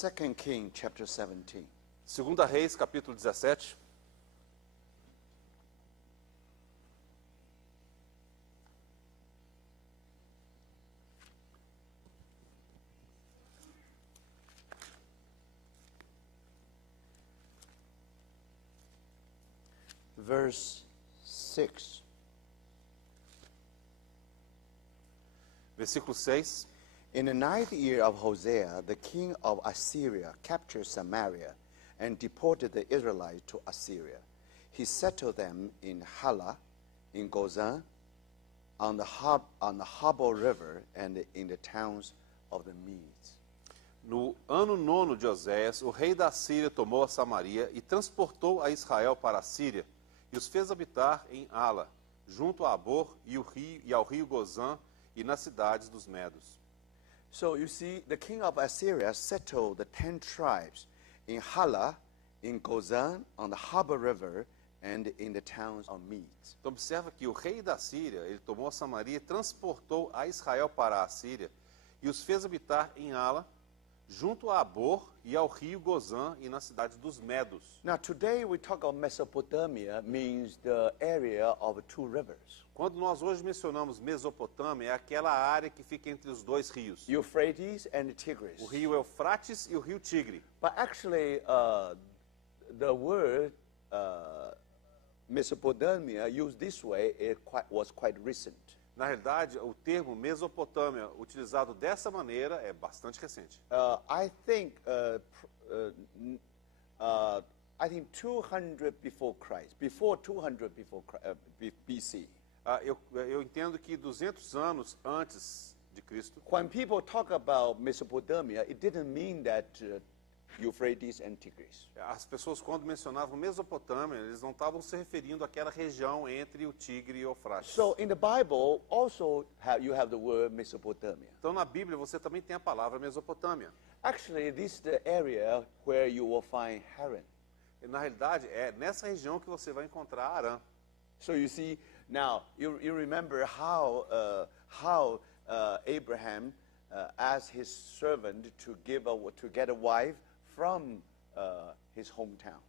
2 Kings chapter 17. Segunda Reis, capítulo 17. Verse 6. Versículo 6. In the 9th year of Hosea, the king of Assyria captured Samaria and deported the Israelites to Assyria. He settled them in Hala, in Gozan, on the Habor River, and in the towns of the Medes. No ano 9 de Oséias, o rei da Síria tomou a Samaria e transportou a Israel para a Síria, e os fez habitar em Ala, junto a Habor e ao rio Gozan, e nas cidades dos Medos. So you see, the king of Assyria settled the 10 tribes in Hala, in Gozan, on the Habor River, and in the towns of Medes. Então observa que o rei da Síria, ele tomou a Samaria e transportou a Israel para a Síria, e os fez habitar em Ala, junto a Habor e ao rio Gozan, e nas cidades dos Medos. Now today we talk of Mesopotamia, means the area of 2 rivers. Quando nós hoje mencionamos Mesopotâmia, é aquela área que fica entre os dois rios, Euphrates and Tigris. o rio Eufrates e o rio Tigre. But actually, the word Mesopotamia used this way was quite recent. Na realidade, o termo Mesopotâmia, utilizado dessa maneira, é bastante recente. I think 200 before Christ, before 200 BC. Eu entendo que 200 anos antes de Cristo, When people talk about Mesopotamia, it didn't mean that Euphrates and Tigris. as pessoas, quando mencionavam Mesopotâmia, eles não estavam se referindo àquela região entre o Tigre e o Eufrates. So in the Bible, also you have the word Mesopotamia. Então, na Bíblia, você também tem a palavra Mesopotâmia. Actually, this is the area where you will find Haran. E, na realidade, é nessa região que você vai encontrar Arã. So you see, now you remember how Abraham asked his servant to get a wife from his hometown.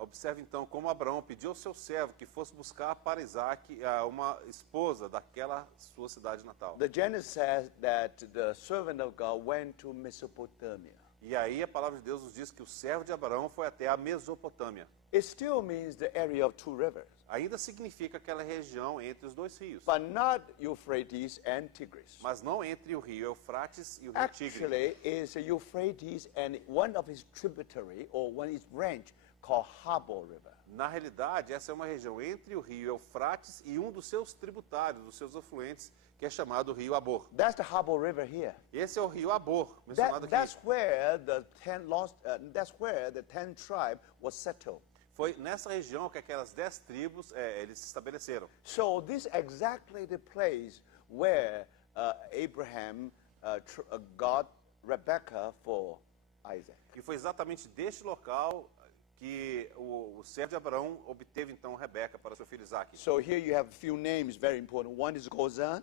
Observe, então, como Abraão pediu ao seu servo que fosse buscar para Isaac uma esposa daquela sua cidade natal. The Genesis says that the servant of God went to Mesopotamia. E aí a palavra de Deus nos diz que o servo de Abraão foi até a Mesopotâmia. It still means the area of 2 rivers, Ainda significa aquela região entre os dois rios, but not Euphrates and Tigris. mas não entre o rio Eufrates e o rio Tigre. Actually, it's Euphrates and one of his tributary or one of his branch called Habor River. Na realidade, essa é uma região entre o rio Eufrates e um dos seus tributários, dos seus afluentes, que é chamado rio Habor. That's the Habor River here. Esse é o rio Habor, mencionado That's aqui. where the 10 tribe was settled. Foi nessa região que aquelas 10 tribos eles se estabeleceram. So this is exactly the place where Abraham got Rebekah for Isaac. E foi exatamente deste local que o servo de Abraão obteve então Rebeca para seu filho Isaac. So here you have a few names very important. One is Gozan,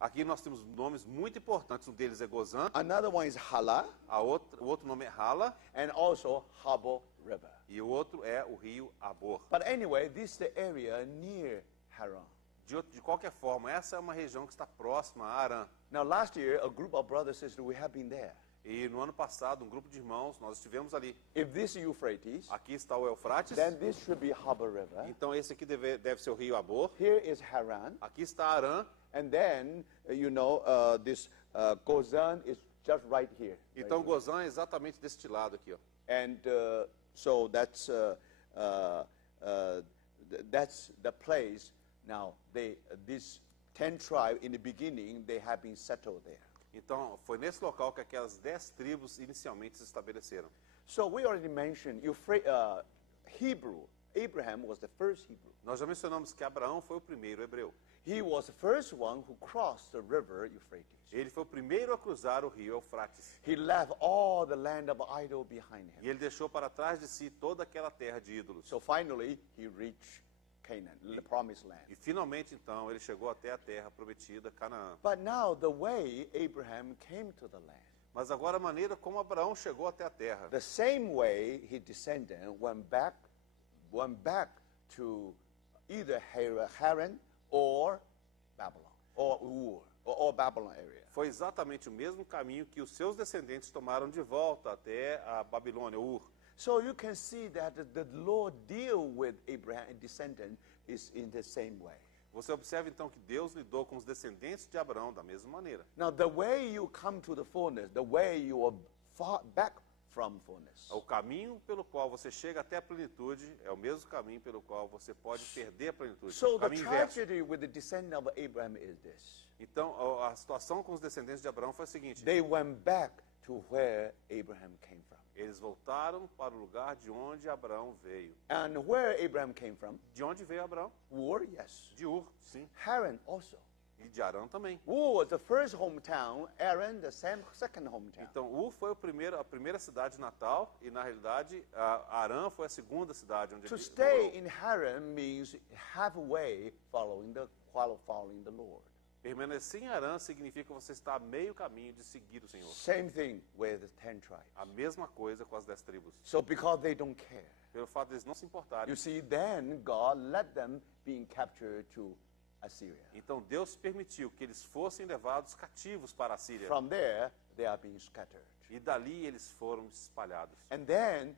Aqui nós temos nomes muito importantes, um deles é Gozan, another one is Hala, o outro nome é Hala and also Habor River. e o outro é o rio Habor. But anyway, this is the area near Haran. De qualquer forma, essa é uma região que está próxima a Arã. Now last year, a group of brothers and sisters, we have been there. E no ano passado, um grupo de irmãos, nós estivemos ali. If this is Euphrates, Aqui está o Eufrates, then this should be Habor River. então esse aqui deve ser o rio Habor. Here is Haran. Aqui está Arã, And then, this Gozan is just right here. então Gozan é exatamente deste lado aqui, ó. And so that's the place. Now, this 10 tribes in the beginning, they have been settled there. Então, foi nesse local que aquelas 10 tribos inicialmente se estabeleceram. So we already mentioned Hebrew. Abraham was the first Hebrew. Nós já mencionamos que Abraão foi o primeiro hebreu. He was the first one who crossed the river Euphrates. Ele foi o primeiro a cruzar o rio Eufrates. He left all the land of idol behind E him. ele deixou para trás de si toda aquela terra de ídolos. So finally, he reached Canaan, the promised land. E finalmente, então, ele chegou até a terra prometida, Canaã. But now the way Abraham came to the land, Mas agora a maneira como Abraão chegou até a terra. The same way his descendant went back to either Haran or Babylon, or Ur, or Babylon area. Foi exatamente o mesmo caminho que os seus descendentes tomaram de volta até a Babilônia, Ur. So you can see that the Lord deal with Abraham and descendant is in the same way. Você observa então que Deus lidou com os descendentes de Abraão da mesma maneira. Now the way you come to the fullness, the way you are far back from fullness. O caminho pelo qual você chega até a plenitude é o mesmo caminho pelo qual você pode perder a plenitude. So O the caminho inverso. tragedy with the descendant of Abraham is this. Então, a situação com os descendentes de Abraão foi a seguinte. They went back to where Abraham came from. Eles voltaram para o lugar de onde Abraão veio. And where Abraham came from? De onde veio Abraão? Ur, yes. De Ur, sim. Haran also. E de Arã também. Ur was the first hometown, Haran the second hometown. Então, Ur foi a primeira cidade natal e, na realidade, Arã foi a segunda cidade onde To ele stay morou. in Haran means halfway following the Lord. Permanecer em Arã significa você estar a meio caminho de seguir o Senhor. Same thing with the 10 tribes. A mesma coisa com as 10 tribos. So because they don't care, Pelo fato de eles não se importarem. you see, then God let them being captured to Assyria. Então Deus permitiu que eles fossem levados cativos para a Síria. From there, they are being scattered. E dali eles foram espalhados. And then,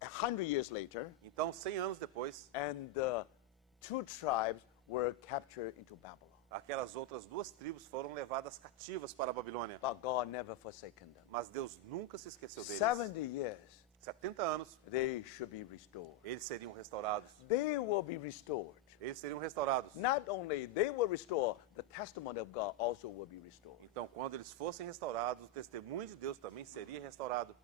100 years later, Então, 100 anos depois, and the 2 tribes were captured into Babylon. aquelas outras 2 tribos foram levadas cativas para a Babilônia. But God never forsaken them. Mas Deus nunca se esqueceu deles. 70 years, 70 anos, they should be restored. eles seriam restaurados. They will be restored. Eles seriam restaurados. Not only they will restore, the testimony of God also will be restored. Então, quando eles fossem restaurados, o testemunho de Deus também seria restaurado.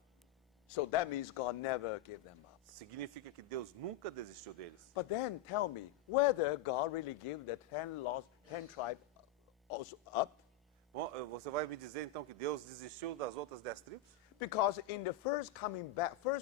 So that means God never gave them up. Significa que Deus nunca desistiu deles. But then tell me whether God really gave the 10 tribes also up? Bom, você vai me dizer então que Deus desistiu das outras 10 tribos? Because in the first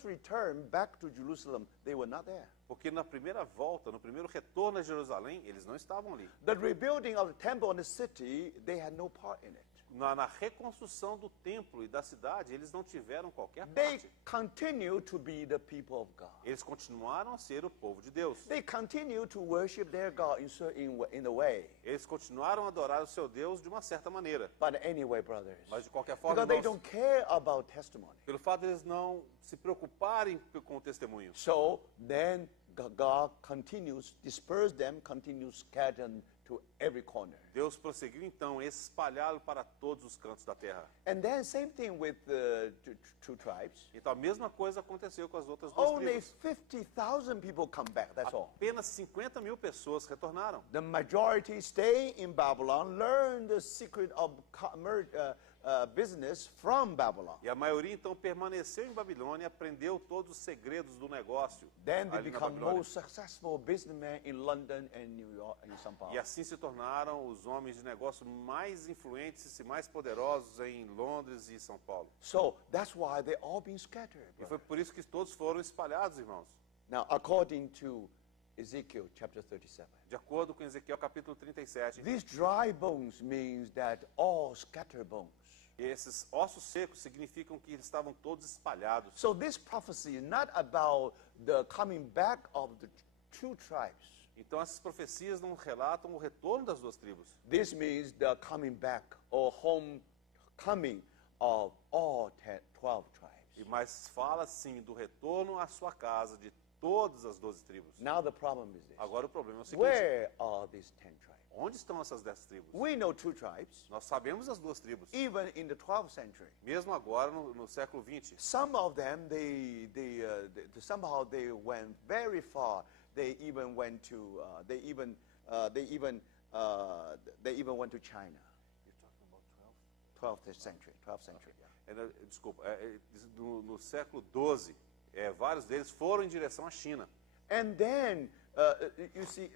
return back to Jerusalem, they were not there. Porque na primeira volta, no primeiro retorno a Jerusalém, eles não estavam ali. The rebuilding of the temple and the city, they had no part in it. Na reconstrução do templo e da cidade, eles não tiveram qualquer They parte. continue to be the people of God. Eles continuaram a ser o povo de Deus. They continue to worship their God in the way. Eles continuaram a adorar o seu Deus de uma certa maneira. But anyway, brothers, Mas de qualquer forma, because they irmãos, don't care about testimony. pelo fato de eles não se preocuparem com o testemunho. So then God continues, disperse them, continues scatter them to every corner. Deus prosseguiu então espalhá-lo para todos os cantos da terra. And then same thing with the 2 tribes. Então a mesma coisa aconteceu com as outras 2 Only tribos. 50,000 people come back, that's all. Apenas 50 mil pessoas retornaram. The majority stay in Babylon, learn the secret of business from Babylon. E a maioria então permaneceu em Babilônia e aprendeu todos os segredos do negócio Then they ali na become Babilônia. most successful businessmen in London and New York and São Paulo. E assim se tornaram os homens de negócio mais influentes e mais poderosos em Londres e São Paulo. So that's why they all been scattered. E foi por isso que todos foram espalhados, irmãos. Now, according to Ezekiel chapter 37, De acordo com Ezequiel capítulo 37, these dry bones means that all scattered bones. esses ossos secos significam que eles estavam todos espalhados. So this prophecy is not about the coming back of the 2 tribes. Então essas profecias não relatam o retorno das 2 tribos. This means the coming back or homecoming of all 12 tribes. Mas fala sim do retorno à sua casa de todas as 12 tribos. Now the problem is this. Agora o problema é o seguinte: Where are these 10 tribes? onde estão essas 10 tribos? We know 2 tribes, Nós sabemos as 2 tribos. even in the 12th century. Mesmo agora no século 20. Some of them, somehow they went very far. They even went to, they even went to China. You're talking about 12th century. Desculpa, no século 12, vários deles foram em direção à China. And then you see,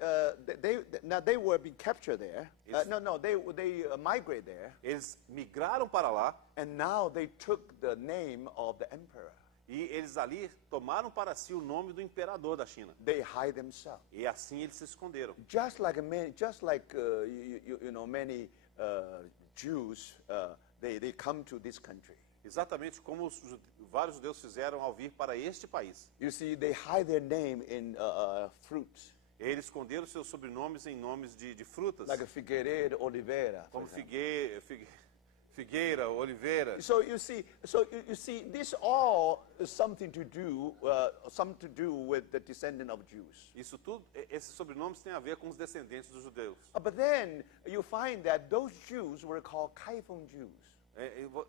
they were being captured there. They migrated there, Eles migraram para lá and now they took the name of the emperor. e eles ali tomaram para si o nome do imperador da China. They hide themselves, E assim eles se esconderam. just like many Jews. They come to this country. Exatamente como vários judeus fizeram ao vir para este país. You see, they hide their name in fruits, Eles esconderam seus sobrenomes em nomes de frutas, like Figueiredo Oliveira. for como example. Figueira, Oliveira. So you see, this all is something to do with the descendant of Jews. Isso tudo, esses sobrenomes têm a ver com os descendentes dos judeus. But then you find that those Jews were called Kaifeng Jews.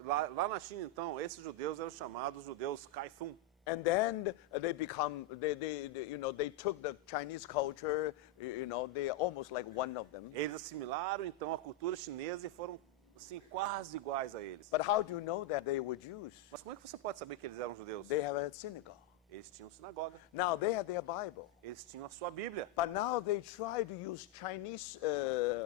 Lá na China, então, esses judeus eram chamados judeus Kaifun. And then they become, they took the Chinese culture, they are almost like one of them. Eles assimilaram, então, a cultura chinesa e foram, assim, quase iguais a eles. But how do you know that they were Jews? Mas como é que você pode saber que eles eram judeus? They have a synagogue. Eles tinham sinagoga. Now they have their Bible. Eles tinham a sua Bíblia. But now they try to use Chinese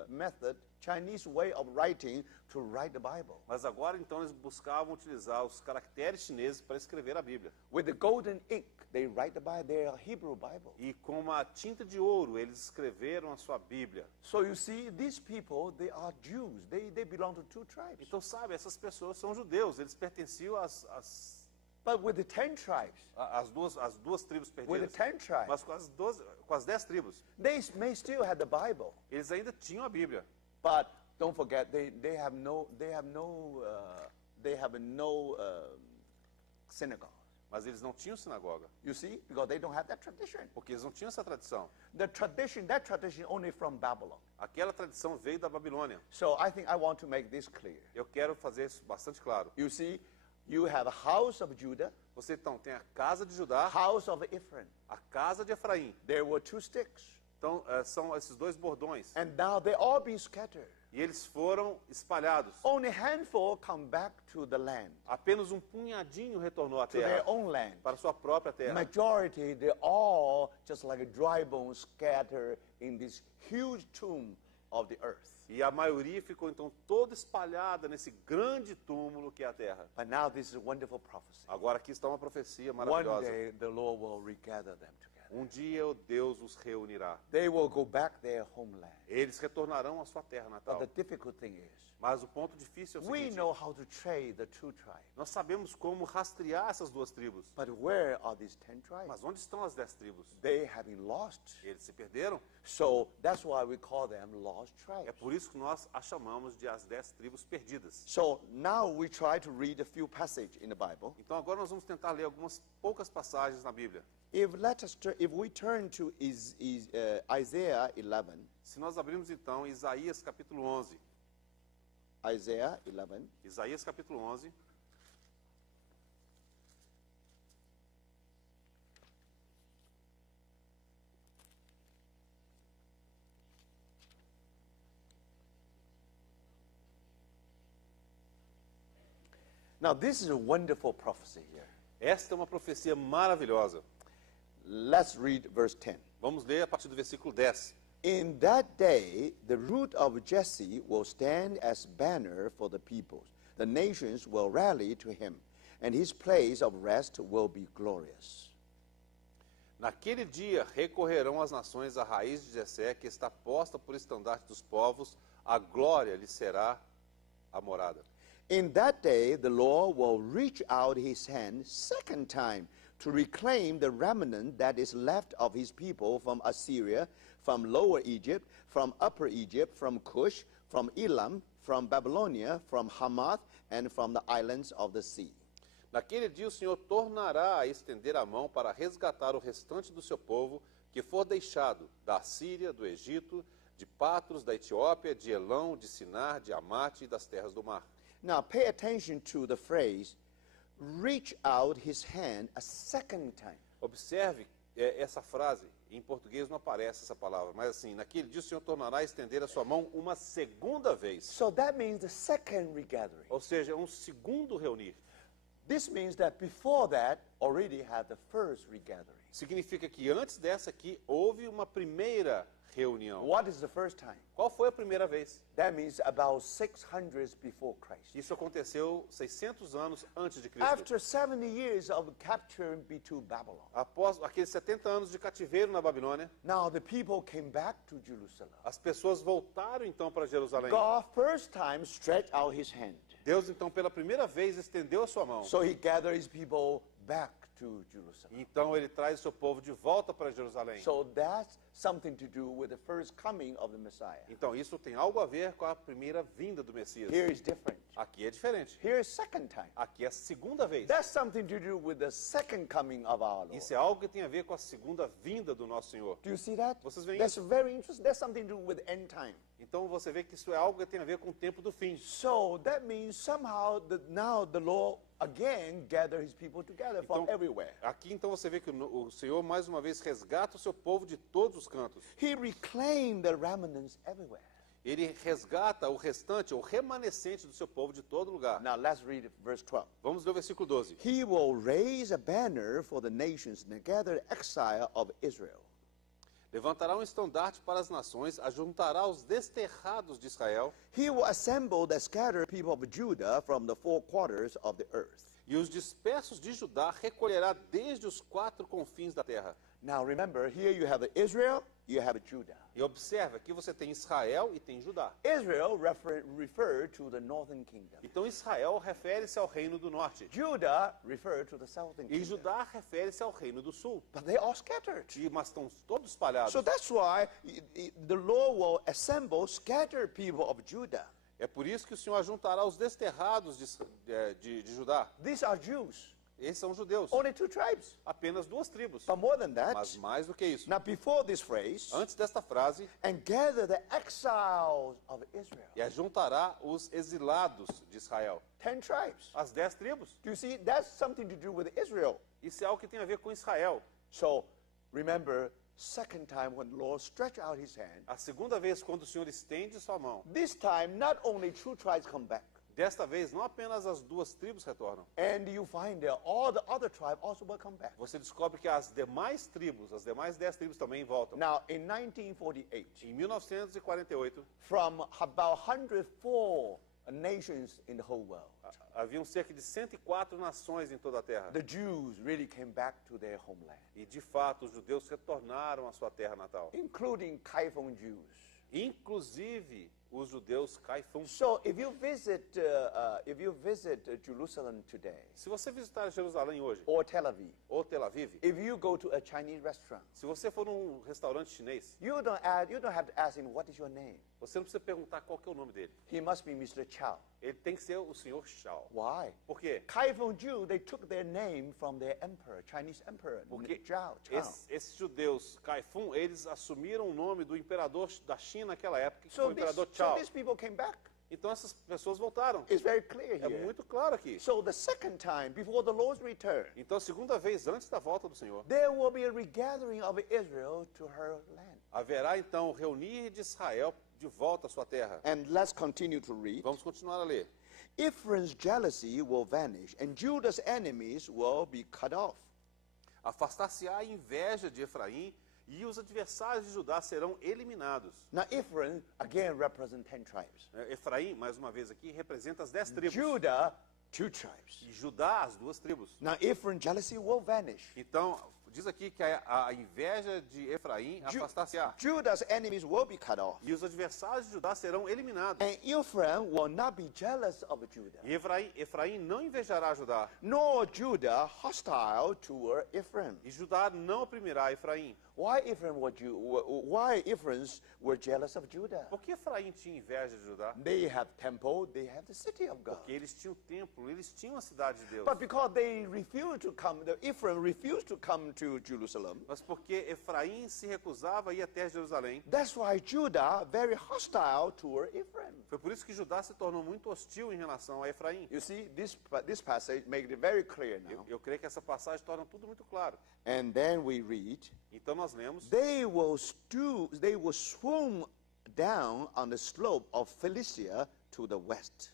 method, Chinese way of writing to write the Bible. Mas agora, então, eles buscavam utilizar os caracteres chineses para escrever a Bíblia. With the golden ink, they write the Bible, their Hebrew Bible. E com uma tinta de ouro, eles escreveram a sua Bíblia. So you see, these people, they are Jews. They belong to two tribes. Então, sabe, essas pessoas são judeus. Eles pertenciam But with the 10 tribes, às duas tribos with the perdidas. 10 tribes, Mas com as 10 tribos, they may still have the Bible. eles ainda tinham a Bíblia. But don't forget, they have no synagogue. Mas eles não tinham sinagoga, You see, because they don't have that tradition. porque eles não tinham essa tradição. That tradition only from Babylon. Aquela tradição veio da Babilônia. So I think I want to make this clear. Eu quero fazer isso bastante claro. You see, you have a house of Judah, Você, então, tem a casa de Judá, house of Ephraim. a casa de Efraim. There were 2 sticks. Então, são esses dois bordões. And now they all be scattered. E eles foram espalhados. Only a handful come back to the land, Apenas um punhadinho retornou à to their terra, own land. para sua própria terra. Majority, they're all just like a dry bones scattered in this huge tomb of the earth. E a maioria ficou, então, toda espalhada nesse grande túmulo que é a terra. But now this is a wonderful prophecy. Agora aqui está uma profecia One maravilhosa. day the Lord will regather them together. Um dia o Deus os reunirá. They will go back their homeland. Eles retornarão à sua terra But natal. the difficult thing is, Mas o ponto difícil é o we seguinte: know how to trace the 2 tribes. nós sabemos como rastrear essas duas tribos. But where are these 10 tribes? Mas onde estão as 10 tribos? They have been lost. Eles se perderam. So that's why we call them lost É tribes. por isso que nós a chamamos de as 10 tribos perdidas. So now we try to read a few passages in the Bible. Então agora nós vamos tentar ler algumas poucas passagens na Bíblia. If we turn to Isaiah 11, Se nós abrirmos então Isaías capítulo 11. Isaiah 11, Isaías capítulo 11. now this is a wonderful prophecy here. Esta é uma profecia maravilhosa. Let's read verse 10. Vamos ler a partir do versículo 10. In that day, the root of Jesse will stand as banner for the peoples. The nations will rally to him, and his place of rest will be glorious. Naquele dia recorrerão as nações à raiz de Jessé, que está posta por estandarte dos povos, a glória lhe será a morada. In that day, the Lord will reach out his hand second time to reclaim the remnant that is left of his people from Assyria, from Lower Egypt, from Upper Egypt, from Cush, from Elam, from Babylonia, from Hamath, and from the islands of the sea. Naquele dia o Senhor tornará a estender a mão para resgatar o restante do seu povo, que for deixado da Assíria, do Egito, de Patros, da Etiópia, de Elão, de Sinar, de Amate e das terras do mar. Now pay attention to the phrase, reach out his hand a second time. Observe essa frase. Em português não aparece essa palavra, mas assim, naquele dia o Senhor tornará a estender a sua mão uma segunda vez. So that means the second regathering. Ou seja, um segundo reunir. This means that before that, already had the first regathering. Significa que antes dessa aqui houve uma primeira reunião. What is the first time? Qual foi a primeira vez? That means about 600 before Christ. Isso aconteceu 600 anos antes de Cristo. After 70 years of capturing to Babylon, Após aqueles 70 anos de cativeiro na Babilônia, now the people came back to Jerusalem. as pessoas voltaram então para Jerusalém. God first time stretched out his hand. Deus, então, pela primeira vez, estendeu a sua mão. So he gathered his people back to Jerusalem. Então, ele traz o seu povo de volta para Jerusalém. So that's something to do with the first coming of the Messiah. Então, isso tem algo a ver com a primeira vinda do Messias. Here is different. Aqui é diferente. Here is second time. Aqui é a segunda vez. That's something to do with the second coming of our Lord. Isso é algo que tem a ver com a segunda vinda do nosso Senhor. Do you see that? Vocês veem That's isso? very interesting. That's something to do with end time. Então, você vê que isso é algo que tem a ver com o tempo do fim. So that means somehow now the Lord again gather his people together from Então, everywhere. aqui, então, você vê que o Senhor, mais uma vez, resgata o seu povo de todos os cantos. He reclaimed the remnants everywhere. Ele resgata o restante, o remanescente do seu povo de todo lugar. Now let's read verse 12. Vamos ler o versículo 12. He will raise a banner for the nations and gather the exile of Israel. Levantará um estandarte para as nações, ajuntará os desterrados de Israel, He will assemble the scattered people of Judah from the four quarters of the earth. e os dispersos de Judá recolherá desde os quatro confins da terra. Now remember, here you have Israel, you have Judah. E observe, aqui você tem Israel e tem Judá. Israel referred to the northern kingdom. Então Israel refere-se ao reino do norte. Judah referred to the southern E kingdom. Judá refere-se ao reino do sul. But they all scattered. Mas estão todos espalhados. So that's why the Lord will assemble scattered people of Judah. É por isso que o Senhor ajuntará os desterrados de Judá. These are Jews. Esses são judeus. Only two tribes. Apenas duas tribos. But more than that, Mas mais do que isso. now before this phrase, Antes desta frase, and gather the exiles of Israel. e ajuntará os exilados de Israel. 10 tribes. As 10 tribos. Do you see? That's something to do with Israel. Isso é algo que tem a ver com Israel. So remember, second time when the Lord stretched out his hand, A segunda vez, quando o Senhor estende sua mão. this time not only two tribes come back, Desta vez, não apenas as duas tribos retornam. and you find that all the other tribes also will come back. Você descobre que as demais tribos, as demais 10 tribos também voltam. Now, in 1948, Em 1948, from about 104 nations in the whole world, haviam cerca de 104 nações em toda a terra. the Jews really came back to their homeland, E, de fato, os judeus retornaram à sua terra natal. including Kaifeng Jews. Inclusive, os judeus Caifum. So if you visit Jerusalem today, Se você visitar Jerusalém hoje, or Tel Aviv, ou Tel Aviv, if you go to a Chinese restaurant, se você for num restaurante chinês, you don't have to ask him, what is your name? você não precisa perguntar qual que é o nome dele. He must be Mr. Chow. Ele tem que ser o senhor Shao. Why? Por quê? Kaifeng Jew, they took their name from their emperor, Chinese emperor, Porque Zhao. esses judeus Caifum, eles assumiram o nome do imperador da China naquela época, que foi So o imperador Chao. these people came back. Então essas pessoas voltaram. It's very clear É here. muito claro aqui. So the second time, before the Lord's return, Então a segunda vez antes da volta do Senhor, there will be a regathering of Israel to her land. haverá então o reunir de Israel de volta à sua terra. And let's continue to read. Vamos continuar a ler. Ephraim's jealousy will vanish, and Judah's enemies will be cut off. Afastar-se-á a inveja de Efraim e os adversários de Judá serão eliminados. Now, Ephraim, again, represents 10 tribes. Efraim, mais uma vez aqui, representa as 10 tribos. Judah, 2 tribes. E Judá, as 2 tribos. Now, Ephraim's jealousy will vanish. Então, diz aqui que a inveja de Efraim afastar-se-á. Judah's enemies will be cut off. E os adversários de Judá serão eliminados. And Ephraim will not be jealous of Judah, E Efraim não invejará Judá. nor Judah hostile toward Ephraim. E Judá não oprimirá Efraim. Why Ephraim's were jealous of Judah? Por que Efraim tinha inveja de Judá? They have temple, they have the city of God. Porque eles tinham o templo, eles tinham a cidade de Deus. But because they refused to come, Ephraim refused to come to Jerusalem. Mas porque Efraim se recusava a ir até Jerusalém, That's why Judah very hostile toward Ephraim. foi por isso que Judá se tornou muito hostil em relação a Efraim. You see, this passage makes it very clear now. Eu creio que essa passagem torna tudo muito claro. And then we read, Então nós lemos: they will swoon down on the slope of Philistia to the west.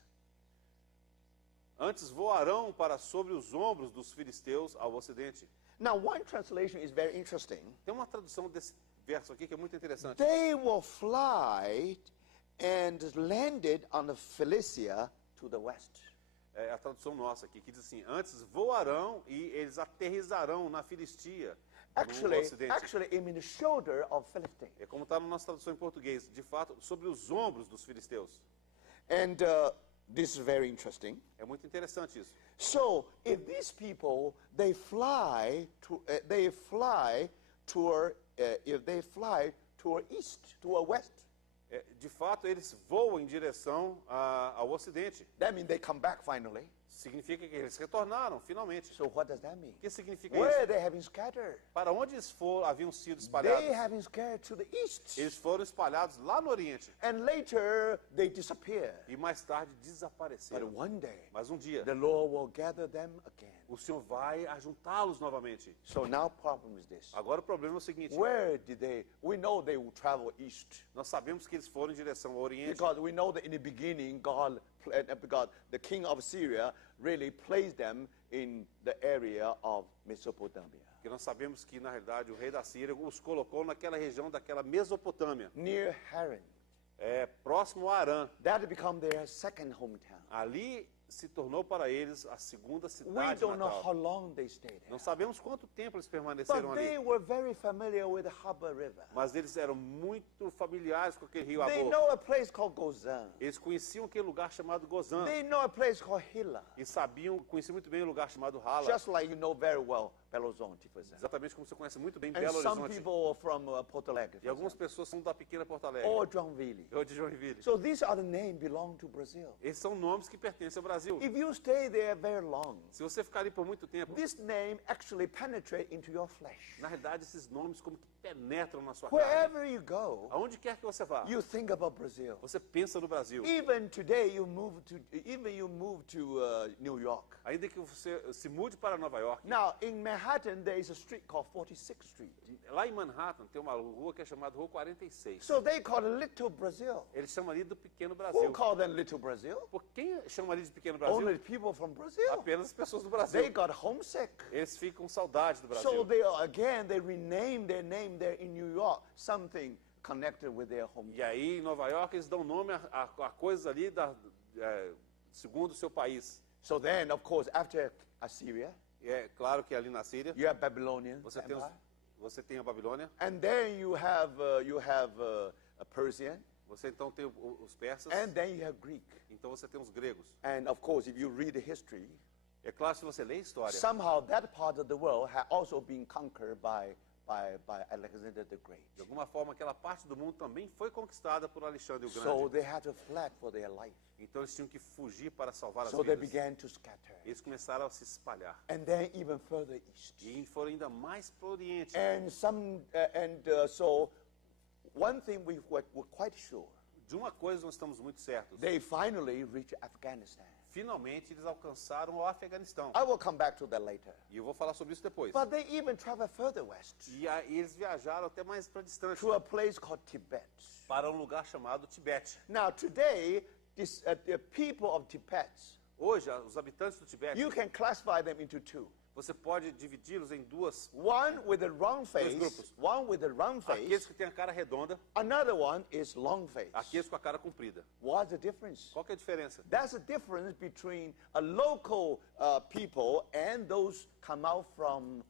antes voarão para sobre os ombros dos filisteus ao ocidente. Now, one translation is very interesting. Tem uma tradução desse verso aqui que é muito interessante. They will fly and landed on the Philistia to the west. É a tradução nossa aqui, que diz assim: antes voarão e eles aterrissarão na Filistia, no ocidente. Actually, it means the shoulder of Philistine. É como está na nossa tradução em português, de fato, sobre os ombros dos filisteus. And This is very interesting. É muito interessante isso. So, if these people they fly toward east, toward west, De fato, eles voam em direção ao Ocidente. that means they come back finally. Significa que eles retornaram, finalmente. So what does that mean? O que significa Where isso? they have been scattered. Para onde eles haviam sido They espalhados? have been scattered to the east. Eles foram espalhados lá no Oriente. And later they disappear. E mais tarde But desapareceram. one day Mas um dia, the Lord will gather them again. o Senhor vai ajuntá-los novamente. So now problem is this. Agora o problema é o seguinte. Where did they? We know they will travel east. Nós sabemos que eles foram em direção ao Oriente. Because we know that in the beginning, God, the king of Syria really placed them in the area of Mesopotamia, Porque nós sabemos que, na realidade, o rei da Síria os colocou naquela região daquela Mesopotâmia, near Haran. próximo a Arã. That become their second hometown. Ali se tornou para eles a segunda We cidade don't know how natal. long they stayed there. Não sabemos quanto tempo eles permaneceram But they ali. were very familiar with the Habor River. Mas eles eram muito familiares com aquele rio They Abor. know a place called Gozan. Eles conheciam aquele lugar chamado Gozan. They know a place called Hilla. E conheciam muito bem o lugar chamado Hala. Just like you know very well Belo Horizonte, for example. Exatamente como você conhece muito bem And Belo some Horizonte. people are from Porto Alegre, E for algumas example. pessoas são da pequena Porto Alegre. Or Joinville. Ou de Joinville. So these are the names belong to Brazil. Esses são nomes que pertencem ao Brasil. If you stay there very long, Se você ficar ali por muito tempo, this name actually penetrate into your flesh. na realidade esses nomes como que penetram na sua carne. Wherever you go, Aonde quer que você vá, you think about Brazil. você pensa no Brasil. Even today, you move to New York. Ainda que você se mude para Nova York, Now, in Manhattan, there is a street called 46th Street. lá em Manhattan tem uma rua que é chamada Rua 46. So they call it Little Brazil. Eles chamam ali do Pequeno Who Brasil. call them Little Brazil? Por quem chama ali de Pequeno Brasil? Only people from Brazil. Apenas as pessoas do They Brasil. got homesick. Eles ficam com saudade do So Brasil. they rename their name there in New York, something connected with their home. E aí em Nova York eles dão nome a coisas ali segundo o seu país. So then, of course, after Assyria, E é claro que ali na Síria you have Babylonian você tem a Babilônia, and then you have a Persian, você então tem os persas, and then you have Greek. então você tem os gregos. And of course, if you read the history, É claro, se você lê a história, somehow that part of the world had also been conquered by Alexander the Great. de alguma forma aquela parte do mundo também foi conquistada por Alexandre o So Grande. they had to flee for their life. Então eles tinham que fugir para salvar as So they vidas. began to scatter. Eles começaram a se espalhar. And then even further east. E foram ainda mais para o Oriente. So one thing we're quite sure, De uma coisa nós estamos muito certos. they finally reached Afghanistan. Finalmente eles alcançaram o Afeganistão. I will come back to that later. E eu vou falar sobre isso depois. But they even traveled further west E aí eles viajaram até mais para distante, to a place called Tibet. para um lugar chamado Tibete. Now today, the people of Tibet, Hoje, os habitantes do Tibete, you can classify them into two. você pode dividi-los em duas. One with a round face, grupos. one with a round Aqueles face. que têm a cara redonda, Another one is long face. aqueles com a cara comprida. What's the difference? Qual que é a diferença? That's the difference between a local people and those come out from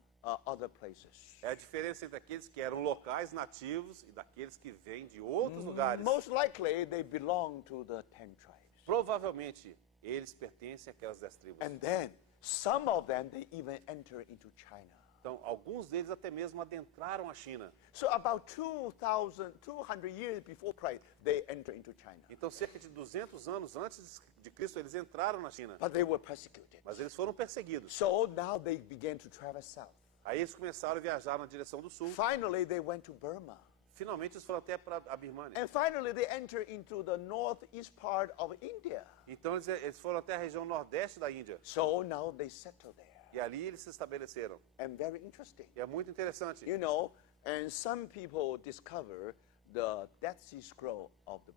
other places. É a diferença entre aqueles que eram locais nativos e daqueles que vêm de outros lugares. Most likely, they belong to the 10 tribes. Provavelmente, eles pertencem àquelas 10 tribos. And then, some of them, they even enter into China. Então, alguns deles até mesmo adentraram a China. So about 200 years before Christ, they enter into China. Então, cerca de 200 anos antes de Cristo, eles entraram na China. But they were persecuted. Mas eles foram perseguidos. So now they began to travel south. Aí eles começaram a viajar na direção do sul. Finally, they went to Burma. Finalmente, eles foram até para a Birmânia. And finally, they enter into the northeast part of India. Então, eles foram até a região nordeste da Índia. So now they settle there. E ali eles se estabeleceram. And very interesting. E é muito interessante. You know, and some people discover the Dead Sea Scroll of the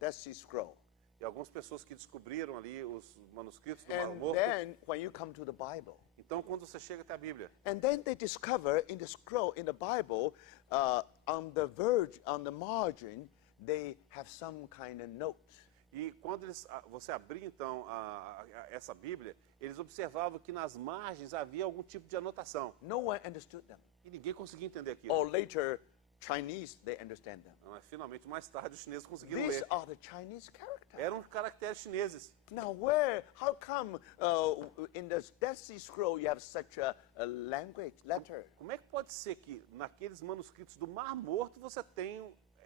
Dead Sea Scroll. E algumas pessoas que descobriram ali os manuscritos do Mar And Morto. then when you come to the Bible, Então, quando você chega até a Bíblia, and then they discover in the scroll in the Bible, on the margin, they have some kind of note. e quando você abrir então essa Bíblia, eles observavam que nas margens havia algum tipo de anotação. No one understood them. E ninguém conseguia entender aquilo. Or later, Chinese, they understand them. Mas, finalmente, mais tarde, os chineses conseguiram These ler. are the Chinese characters. Eram caracteres chineses. Now, how come in the Dead Sea Scroll you have such a language, letter? Como é que pode ser que naqueles manuscritos do Mar Morto você tem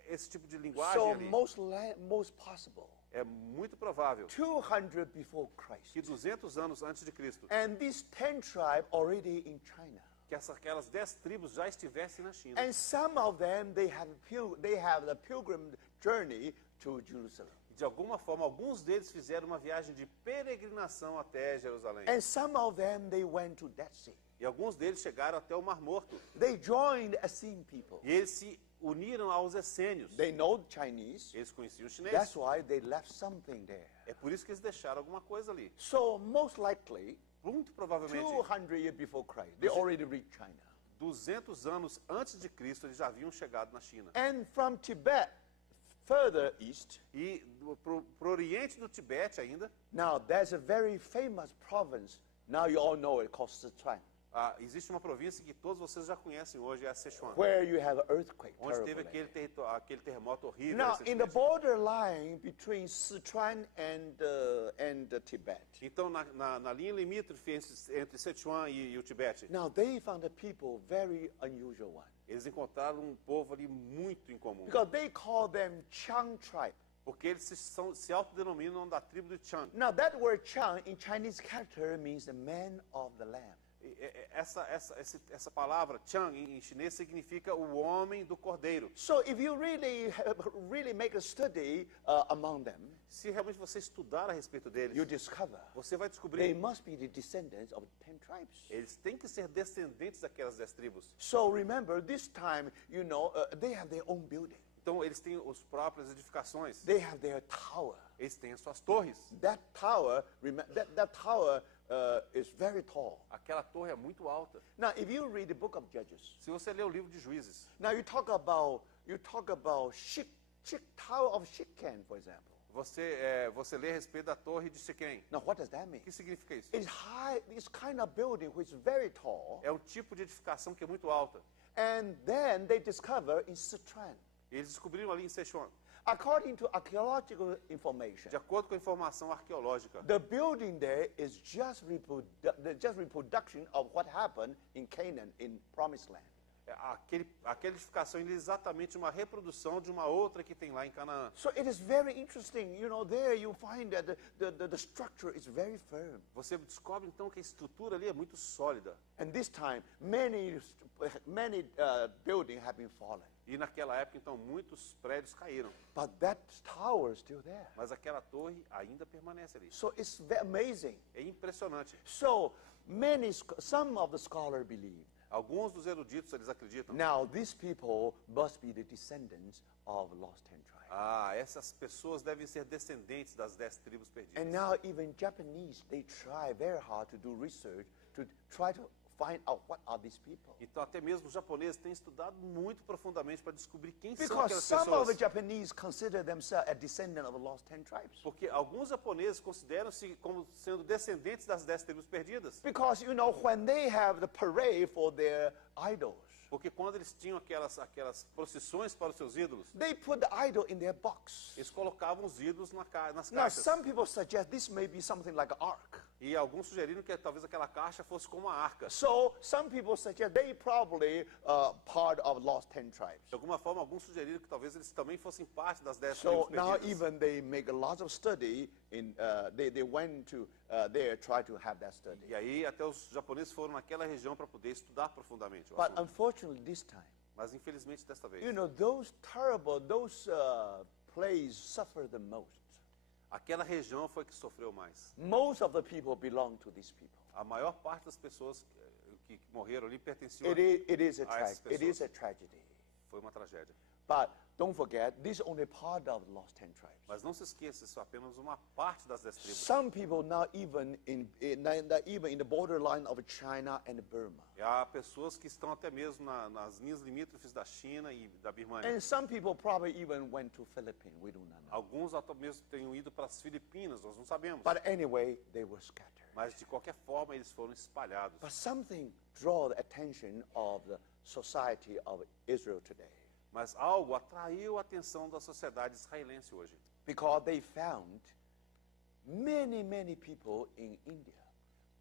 esse tipo de linguagem So ali? most possible. É muito provável 200 before Christ. que 200 anos antes de Cristo, And these 10 tribes already in China. que aquelas 10 tribos já estivessem na China. And some of them, they have the pilgrim journey to Jerusalem. De alguma forma, alguns deles fizeram uma viagem de peregrinação até Jerusalém. And some of them, they went to Dead Sea. E alguns deles chegaram até o Mar Morto. They joined Essene people. E eles se uniram aos essênios. They know Chinese. Eles conheciam o That's chinês. why they left something there. É por isso que eles deixaram alguma coisa ali. So most likely, Muito provavelmente, 200 years before Christ, they already reached China. 200 anos antes de Cristo, eles já haviam chegado na China. And from Tibet, further east, E pro Oriente do Tibete ainda, now there's a very famous province. Now you all know it, called Sichuan, existe uma província que todos vocês já conhecem hoje, é a Sichuan. where you have an earthquake. Onde terrible teve land. aquele terremoto horrível. Now, in the recentemente. borderline between Sichuan and Tibet, Então, na linha limítrofe entre Sichuan e o Tibete, now they found a people very unusual one. eles encontraram um povo ali muito incomum. Because they call them Chang tribe. Porque eles se autodenominam da tribo de Chang. Now, that word Chang in Chinese character means the man of the land. Essa palavra, Chang, em chinês, significa o homem do cordeiro. So if you really make a study among them, Se realmente você estudar a respeito deles, you discover você vai they descobrir must be the descendants of 10 tribes. eles têm que ser descendentes daquelas 10 tribos. So remember, this time, they have their own building. Então, eles têm as próprias edificações. They have their tower. Eles têm as suas torres. That tower, that tower is very tall. Aquela torre é muito alta. Now, if you read the book of Judges, Se você ler o livro de Juízes, now you talk about Tower of Shechem, for example. você lê a respeito da torre de Siquém. Now, what does that mean? O que significa isso? It's high. This kind of building which is very tall, É um tipo de edificação que é muito alta. and then they discover in Sichuan. Eles descobriram ali em Sichuan. According to archaeological information, De acordo com a informação arqueológica, the building there is just reproduction of what happened in Canaan, in Promised Land. aquela edificação é exatamente uma reprodução de uma outra que tem lá em Canaã. So it is very interesting. There you find that the structure is very firm. Você descobre então que a estrutura ali é muito sólida. And this time, many buildings have been fallen. E naquela época, então, muitos prédios caíram. But that tower is still there. Mas aquela torre ainda permanece ali. So it's amazing. É impressionante. So some of the scholars believe, Alguns dos eruditos, eles acreditam. now these people must be the descendants of lost 10 tribes. Essas pessoas devem ser descendentes das 10 tribos perdidas. And now even Japanese, they try very hard to do research to try to find out what are these people. Então, até mesmo os japoneses têm estudado muito profundamente para descobrir quem são Because aquelas some of the pessoas. Japanese consider themselves a descendant of the lost 10 tribes. Porque alguns japoneses consideram-se como sendo descendentes das 10 tribos perdidas. Because, when they have the parade for their idols, Porque quando eles tinham aquelas procissões para os seus ídolos, they put the idol in their box. eles colocavam os ídolos nas Now, caixas. some people suggest this may be something like an ark. E alguns sugeriram que talvez aquela caixa fosse como uma arca. So some people suggest they probably part of lost 10 tribes. De alguma forma, alguns sugeriram que talvez eles também fossem parte das 10 So tribos now perdidas. even they make a lot of study they went to there try to have that study. E aí até os japoneses foram naquela região para poder estudar profundamente o But assunto. unfortunately this time, Mas infelizmente desta vez, those places suffer the most. aquela região foi que sofreu mais. Most of the people belong to these people. A maior parte das pessoas que morreram ali pertenciam It is a essas it is pessoas. a tragedy. Foi uma tragédia. But don't forget, this is only part of the lost 10 tribes. Mas não se esqueça, isso é apenas uma parte das 10 tribos. Some people now even in the borderline of China and Burma. E há pessoas que estão até mesmo nas linhas limítrofes da China e da Birmania. And some people probably even went to Philippines. We do not know. Alguns até mesmo tenham ido para as Filipinas, nós não sabemos. But anyway, they were scattered. Mas de qualquer forma eles foram espalhados. But something draw the attention of the society of Israel today. Mas algo atraiu a atenção da sociedade israelense hoje. because they found many people in India.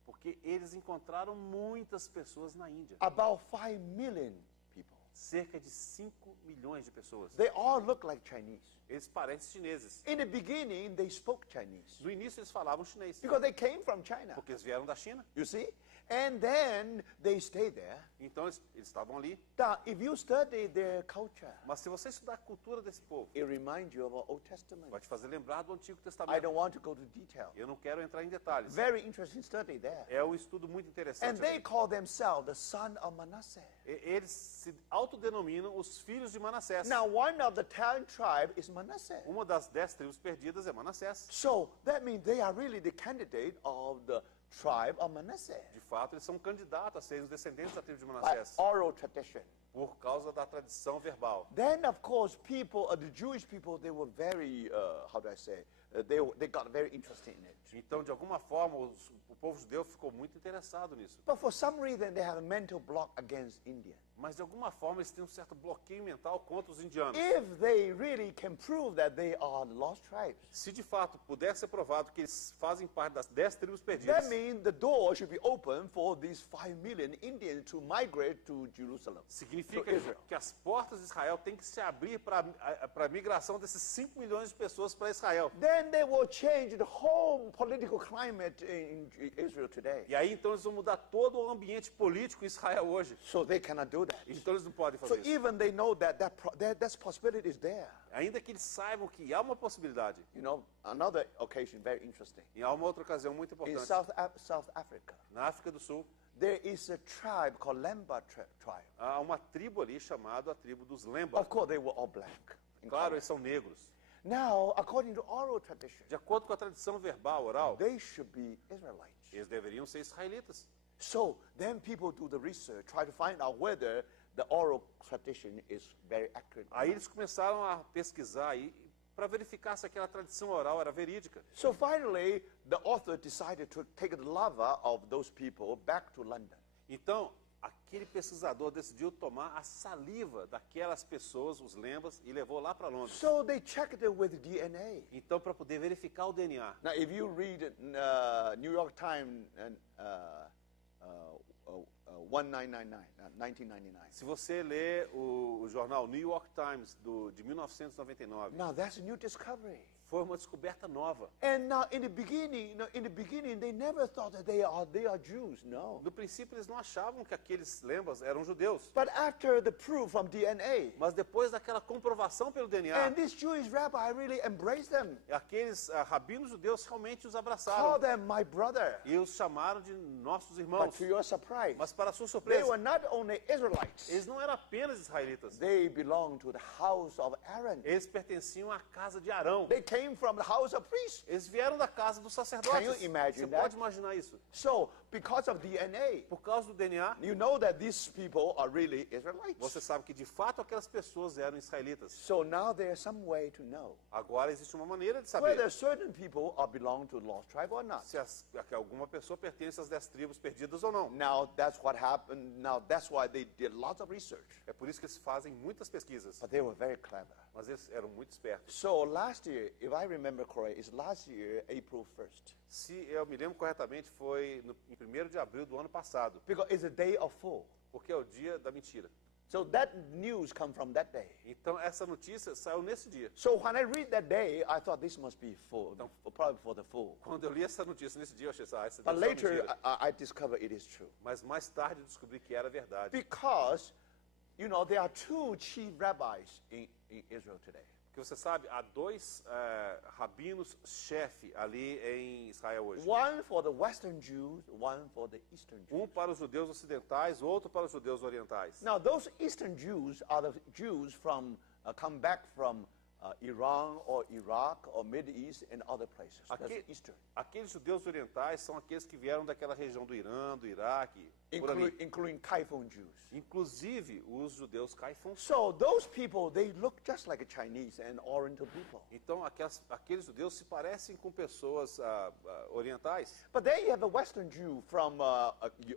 Porque eles encontraram muitas pessoas na Índia. About 5 million people. Cerca de 5 milhões de pessoas. They all look like Chinese. Eles parecem chineses. In the beginning, they spoke Chinese No início eles falavam chinês. because they came from China. Porque eles vieram da China. You see? And then they stayed there. Então eles estavam ali. Now, if you study their culture, Mas se você estudar a cultura desse povo, it reminds you of our Old Testament. vai te fazer lembrar do Antigo I Testamento. don't want to go to detail. Eu não quero entrar em detalhes. Very interesting study there. É um estudo muito And interessante. they ali. call themselves the son of Manasseh. Eles se autodenominam os filhos de Manassés. Now, one of the 10 tribes is Manasseh. Uma das 10 tribos perdidas é Manassés. So that means they are really the candidate of the tribe of Manasseh De fato, eles são candidatos a serem os descendentes da tribo de by Manassés. oral tradition. Por causa da tradição verbal. Then, of course, people, the Jewish people, they were very, how do I say, they got very interested in it. Então, de alguma forma, o povo judeu ficou muito interessado nisso. But for some reason, they have a mental block against India. Mas, de alguma forma, eles têm um certo bloqueio mental contra os indianos. If they really can prove that they are lost tribes, Se, de fato, puder ser provado que eles fazem parte das 10 tribos perdidas, that means the door should be open for these 5 million Indians to migrate to Jerusalem. significa to Israel. que as portas de Israel têm que se abrir para a migração desses 5 milhões de pessoas para Israel. Then they will change the whole political climate in Israel today. E aí, então, eles vão mudar todo o ambiente político em Israel hoje. So they cannot do that. Então, eles não podem So fazer isso. even they know that that possibility is there. Ainda que eles saibam que há uma possibilidade. You know, another occasion very interesting. E há uma outra ocasião muito In importante. South Africa, Na África do Sul, there is a tribe called Lemba tribe. há uma tribo ali chamada a tribo dos Lemba. Of course, they were all black. in Claro, color. eles são negros. Now, according to oral tradition, De acordo com a tradição verbal, oral, they should be Israelites. eles deveriam ser israelitas. So then people do the research, try to find out whether the oral tradition is very accurate. or Aí not. eles começaram a pesquisar para verificar se aquela tradição oral era verídica. So finally, the author decided to take the lover of those people back to London. Então, aquele pesquisador decidiu tomar a saliva daquelas pessoas, os lembas, e levou lá para Londres. So they checked it with DNA. Então, para poder verificar o DNA. Now, if you read New York Times 1999, Se você ler o jornal New York Times de 1999, now that's a new discovery. foi uma descoberta nova. And now in the beginning, they never thought that they are Jews. No. No princípio, eles não achavam que aqueles lembas eram judeus. But after the proof from DNA, Mas depois daquela comprovação pelo DNA, and this Jewish rabbi really embraced them, aqueles rabinos judeus realmente os called abraçaram them my brother. e os chamaram de nossos But irmãos. to your surprise, Mas para sua they surpresa, were not only Israelites, eles não eram apenas israelitas. they belonged to the house of Aaron. Eles pertenciam à casa de Arão. They came from the house of priests. Eles vieram da casa dos sacerdotes. Can you imagine Você that? pode imaginar isso? So, because of DNA, Por causa do DNA, you know that these people are really Israelites. você sabe que de fato aquelas pessoas eram israelitas. So now there's some way to know Agora existe uma maneira de whether saber certain people are belong to the lost tribe or not. se alguma pessoa pertence às 10 tribos perdidas ou não. Now that's what happened. Now that's why they did lots of research. É por isso que eles fazem muitas pesquisas. But they were very clever. Mas eles eram muito espertos. So last year, if I remember correctly, it's last year, April 1st. Se eu me lembro corretamente, foi em 1º de abril do ano passado. Because it's a day of fool. Porque é o dia da mentira. So that news come from that day. Então essa notícia saiu nesse dia. So when I read that day, I thought this must be probably for the fool. Quando eu li essa notícia nesse dia, eu achei, essa But deve ser uma later, mentira. I discovered it is true. Mas mais tarde eu descobri que era verdade. Because, you know, there are two chief rabbis in Israel today. Porque você sabe, há dois rabinos-chefe ali em Israel hoje. One for the Western Jews, one for the Eastern Jews. Um para os judeus ocidentais, outro para os judeus orientais. Now, those Eastern Jews are the Jews from come back from Iran or Iraq or Middle East and other places. That's Eastern. Aqueles judeus orientais são aqueles que vieram daquela região do Irã, do Iraque, por ali. Including Kaifeng Jews. Inclusive os judeus Caifon. So those people, they look just like Chinese and Oriental people. Então aqueles judeus se parecem com pessoas orientais. But then you have a Western Jew from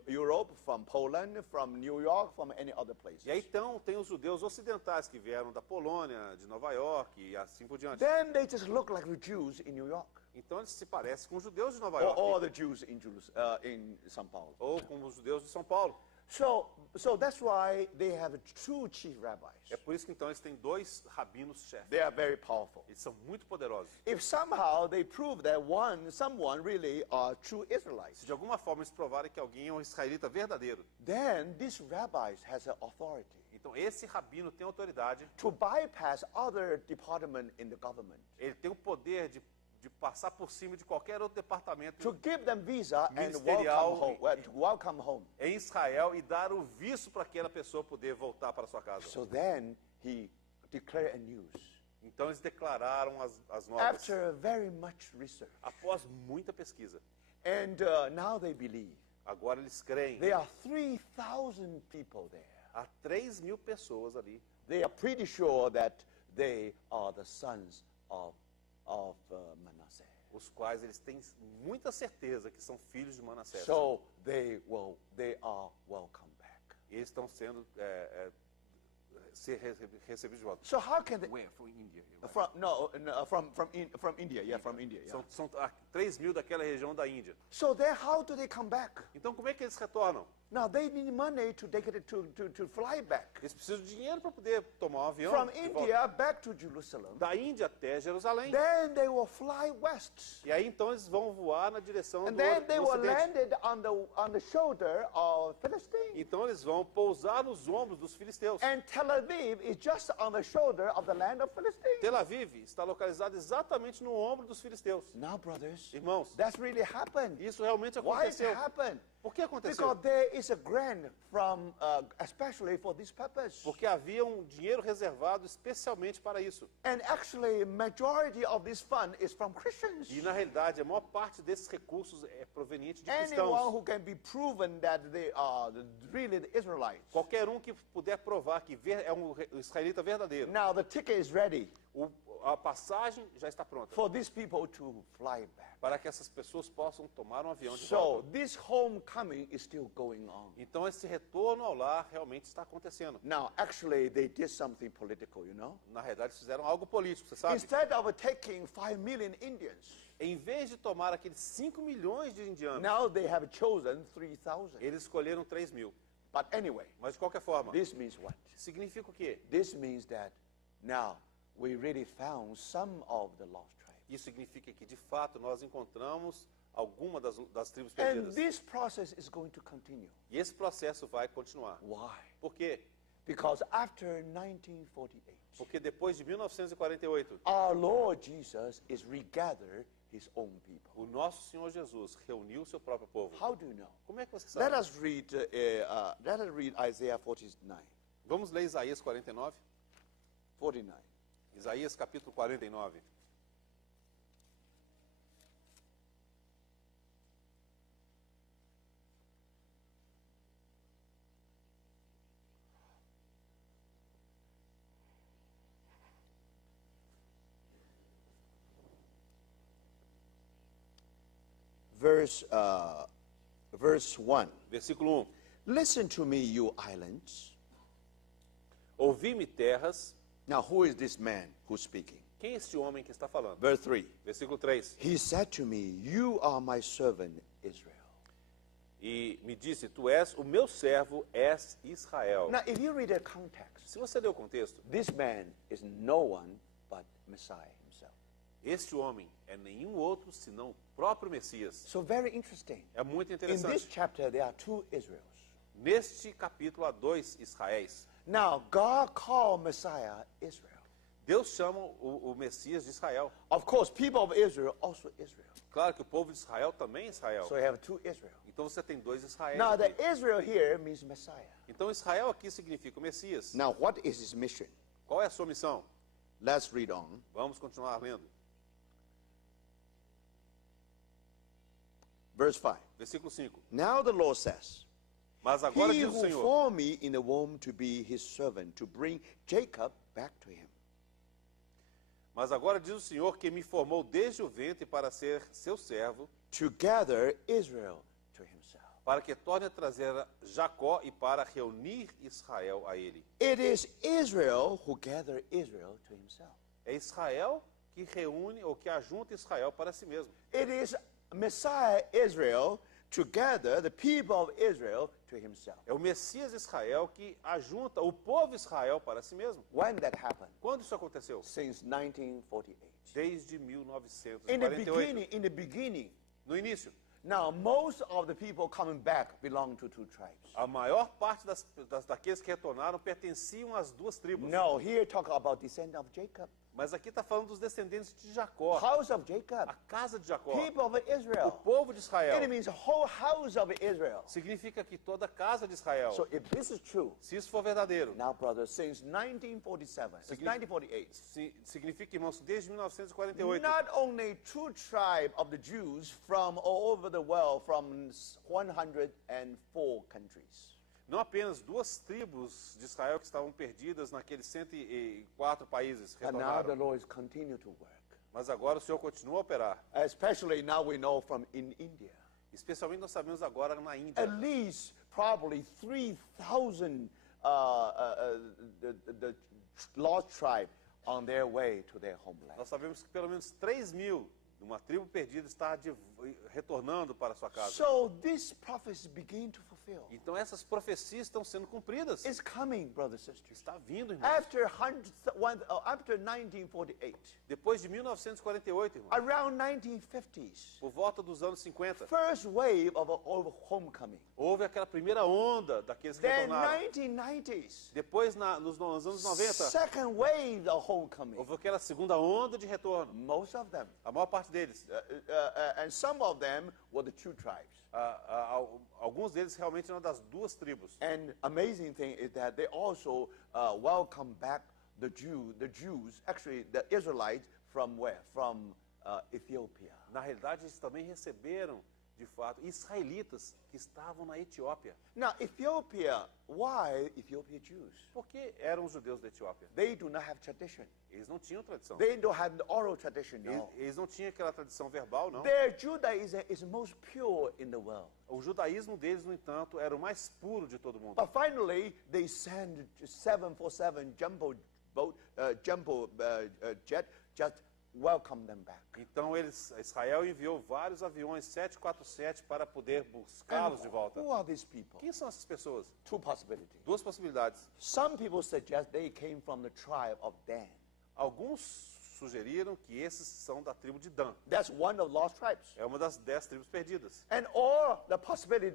Europe, from Poland, from New York, from any other places. E aí então tem os judeus ocidentais que vieram da Polônia, de Nova York e assim por diante. Then they just look like the Jews in New York. Então eles se parecem com os judeus de Nova Or York. the Jews in São Paulo. Ou com os judeus de São Paulo. So that's why they have two chief rabbis. É por isso que então eles têm dois rabinos-chefes. They are very powerful. Eles são muito poderosos. If somehow they prove that someone really are true Israelites, Se de alguma forma eles provarem que alguém é um israelita verdadeiro, then these rabbis has an authority então esse rabino tem autoridade, to bypass other department in the government, ele tem o poder de passar por cima de qualquer outro departamento to give them visa and Ministerial welcome home. em Israel e dar o visto para aquela pessoa poder voltar para sua casa. So then he declared a news. Então eles declararam as novas, After very much research. após muita pesquisa. And now they believe. Agora eles creem. There are 3,000 people there. Há 3.000 pessoas ali. They are pretty sure that they are the sons of Manasseh. Os quais eles têm muita certeza que são filhos de Manassés. So they are welcome back. E eles estão sendo recebidos de volta. So how can they? Where? From India. From India. Yeah, from India. Yeah. São 3.000 daquela região da Índia. So then, how do they come back? Então como é que eles retornam? Now they need money to fly back Eles precisam de dinheiro para poder tomar um avião from de volta. India back to Jerusalem. Da Índia até Jerusalém. Then they will fly west, E aí então eles vão voar na direção and do then they will ocidente. landed on the shoulder of Philistine. Então eles vão pousar nos ombros dos filisteus. And Tel Aviv is just on the shoulder of the land of Philistine. Tel Aviv está localizado exatamente no ombro dos filisteus. Now, brothers, Irmãos, that's really happened. isso realmente Why it aconteceu. happened? Por que aconteceu? Because there is a grant from, especially for this purpose. Porque havia um dinheiro reservado especialmente para isso. And actually, majority of this fund is from Christians. E na realidade, a maior parte desses recursos é proveniente de Anyone cristãos. who can be proven that they are really the Israelites. Qualquer um que puder provar que é um israelita verdadeiro. Now the ticket is ready A passagem já está pronta for these people to fly back. para que essas pessoas possam tomar um avião de So volta. this homecoming is still going on. Então esse retorno ao lar realmente está acontecendo. Now, actually, they did something political, you know. Na realidade, eles fizeram algo político, você sabe? Instead of taking 5 million Indians, Em vez de tomar aqueles 5 milhões de indianos, now they have chosen 3,000. eles escolheram 3.000. But anyway, Mas de qualquer forma, this means what? significa o quê? This means that now we really found some of the lost tribes. Isso significa que, de fato, nós encontramos alguma das tribos And perdidas. this process is going to continue. E esse processo vai continuar. Why? Por quê? Because after 1948, Porque depois de 1948, our Lord Jesus is regather his own people. o nosso Senhor Jesus reuniu o seu próprio povo. How do you know? Como é que você Let sabe? us read Isaiah 49. Vamos ler Isaías 49? 49. Isaías capítulo 49. Verse 1. Versículo 1. Listen to me, you islands. Ouvi-me, terras. Now, who is this man who's speaking? Quem é este homem que está falando? Verse 3. Versículo 3. He said to me, you are my servant, Israel. E me disse, tu és o meu servo, és Israel. Now, if you read the context, Se você ler o contexto, this man is no one but Messiah himself. este homem é nenhum outro senão o próprio Messias. So very interesting. É muito In this interessante. chapter, there are two Israels. Neste capítulo há 2 Israéis. Now, God called Messiah Israel. Deus chama o Messias de Israel. Of course, people of Israel also Israel. Claro que o povo de Israel também é Israel. So you have two Israel. Então você tem 2 Israéis. Now, the aqui. Israel here means Messiah. Então Israel aqui significa o Messias. Now, what is his mission? Qual é a sua missão? Let's read on. Vamos continuar lendo. Verse 5. Versículo 5. Now the Lord says, Mas agora He diz o who Senhor, formed me in the womb to be his servant, to bring Jacob back to him. mas agora diz o Senhor que me formou desde o ventre para ser seu servo, To gather Israel to himself. para que torne a trazer Jacó e para reunir Israel a ele. It is Israel who gather Israel to himself. É Israel que reúne ou que ajunta Israel para si mesmo. It is Messiah Israel to gather the people of Israel to himself. É o Messias Israel que ajunta o povo Israel para si mesmo. When that happened? Quando isso aconteceu? Since 1948. Desde In the beginning, No início, now most of the people coming back belong to two tribes. a maior parte daqueles que retornaram pertenciam às duas tribos. No, here talk about descendant of Jacob. Mas aqui está falando dos descendentes de Jacó, House of Jacob. a casa de Jacó, People of o Israel. povo de Israel. It means whole house of Israel. Significa que toda a casa de Israel. So if this is true, Se isso for verdadeiro, now brothers, since 1947, it's 1948, significa, irmãos, desde 1948, not only two tribes of the Jews from all over the world, from 104 countries. não apenas duas tribos de Israel que estavam perdidas naqueles 104 países And now the retornaram. Lord is continue to work. Mas agora o Senhor continua a operar. Especially now we know from in India. Especialmente nós sabemos agora na Índia. At least probably 3,000 the lost tribe on their way to their homeland. Nós sabemos que pelo menos 3.000 de uma tribo perdida está retornando para sua casa. So these prophecies begin to fulfill. Então essas profecias estão sendo cumpridas. It's coming, brothers and sisters. Está vindo, irmãos. After 1948, Depois de 1948, irmãos, around 1950s, por volta dos anos 50, first wave of homecoming. houve aquela primeira onda daqueles que Then retornaram. 1990s, Depois, nos anos 90, second wave of homecoming. houve aquela segunda onda de retorno. Most of them. A maior parte deles. And some of them were the two tribes. Alguns deles realmente eram das duas tribos. And amazing thing is that they also welcome back the Jews, actually the Israelites from where? From Ethiopia. Na realidade, eles também receberam, de fato, israelitas que estavam na Etiópia. Now, Ethiopia, why Ethiopia Jews? Por que eram os judeus da Etiópia? They do not have tradition. Eles não tinham tradição. They don't have the oral tradition, no. Eles não tinham aquela tradição verbal, não. Their Judaism is most pure in the world. O judaísmo deles, no entanto, era o mais puro de todo mundo. But finally, they send 747 jumbo jet just welcome them back. Então, Israel enviou vários aviões 747 para poder buscá-los de volta. Who are these people? Quem são essas pessoas? Two possibilities. Duas possibilidades. Some people suggest they came from the tribe of Dan. Alguns sugeriram que esses são da tribo de Dan. That's one of the lost tribes. É uma das 10 tribos perdidas. And or the possibility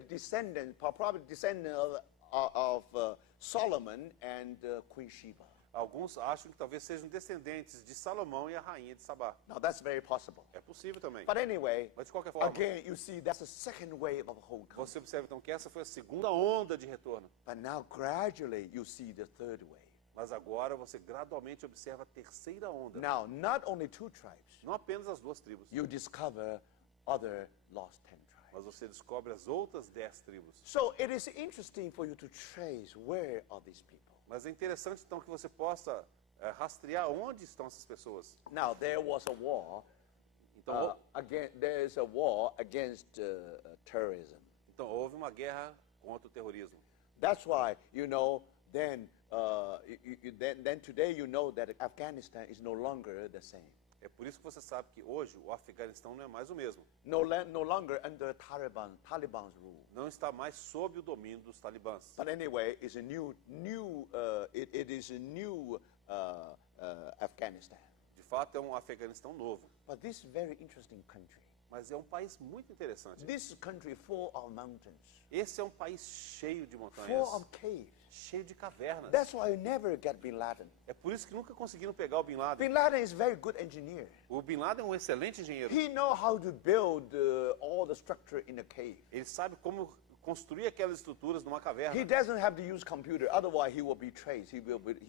probably descendant of Solomon and Queen Sheba. Alguns acham que talvez sejam descendentes de Salomão e a rainha de Sabá. Now that's very possible. É possível também. But anyway, Mas de qualquer forma, again, you see that's the second wave of homecoming. você observa então que essa foi a segunda onda de retorno. But now gradually you see the third wave. Mas agora você gradualmente observa a terceira onda. Now, not only two tribes, Não apenas as duas tribos, you discover other lost 10 tribes. mas você descobre as outras 10 tribos. So it is interesting for you to trace where are these people. Mas é interessante então que você possa rastrear onde estão essas pessoas. Now there was a war. Então, There is a war against terrorism. então houve uma guerra contra o terrorismo. That's why then today you know that Afghanistan is no longer the same. É por isso que você sabe que hoje o Afeganistão não é mais o mesmo. No longer under Taliban's rule. Não está mais sob o domínio dos talibãs. But anyway, it's a it is a new Afghanistan. De fato, é um Afeganistão novo. But this is a very interesting country. Mas é um país muito interessante. This country full of mountains, Esse é um país cheio de full montanhas, of caves. cheio de cavernas. That's why you never get Bin Laden. É por isso que nunca conseguiram pegar o Bin Laden. Bin Laden is a very good engineer. O Bin Laden é um excelente engenheiro. He knows how to build all the structure in a cave. Ele sabe como construir aquelas estruturas numa caverna. He doesn't have to use computer, otherwise he will be traced. He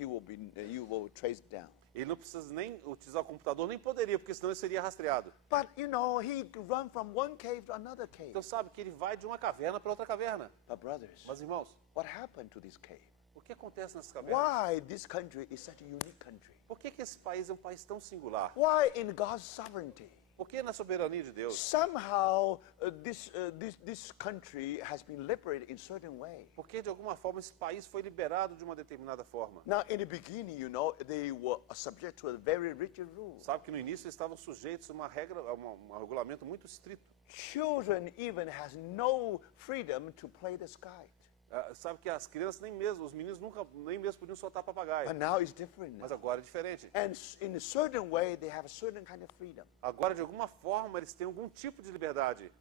will trace down. Ele não precisa nem utilizar o computador, nem poderia, porque senão ele seria rastreado. But, he could run from one cave to another cave. Então sabe que ele vai de uma caverna para outra caverna. But brothers, Mas irmãos, what happened to this cave? o que acontece nessas cavernas? Why this country is such a unique country? Por que esse país é um país tão singular? Why in God's sovereignty? Por que na soberania de Deus? Somehow this country has been liberated in certain way. Porque de alguma forma esse país foi liberado de uma determinada forma. Now in the beginning, they were subject to a very rigid rule. Sabe que no início eles estavam sujeitos a uma regra, a um regulamento muito estrito. Children even has no freedom to play the sky. Sabe que as crianças nem mesmo, os meninos nunca nem mesmo podiam soltar papagaio. But now it's different. Mas agora é diferente. And in a certain way, they have a certain kind of freedom. Agora de alguma forma eles têm algum tipo de liberdade.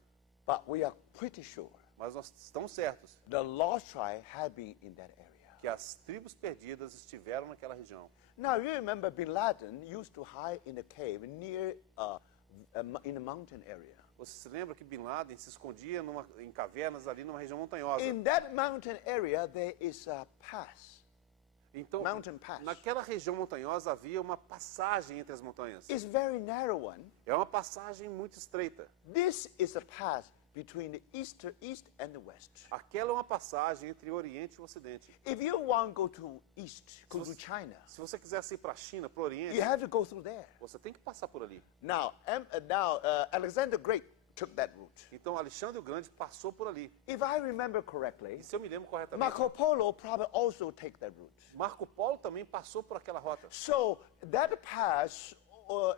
But we are pretty sure Mas nós estamos certos the lost tribe have been in that area. que as tribos perdidas estiveram naquela região. Now you remember Bin Laden used to hide in a cave near in a mountain area. Você se lembra que Bin Laden se escondia em cavernas ali numa região montanhosa? In that mountain area, there is a pass. Então, Mountain pass. naquela região montanhosa havia uma passagem entre as montanhas. It's very narrow one. É uma passagem muito estreita. This is a pass between the east and the west. Aquela é uma passagem entre o Oriente e o Ocidente. If you want to go to east, go to China, Se você quisesse ir para a China, para o Oriente, you have to go through there. você tem que passar por ali. Now Alexander the Great took that route. Então, Alexandre o Grande passou por ali. If I remember correctly, E se eu me lembro corretamente, Marco Polo probably also take that route. Marco Polo também passou por aquela rota. So that pass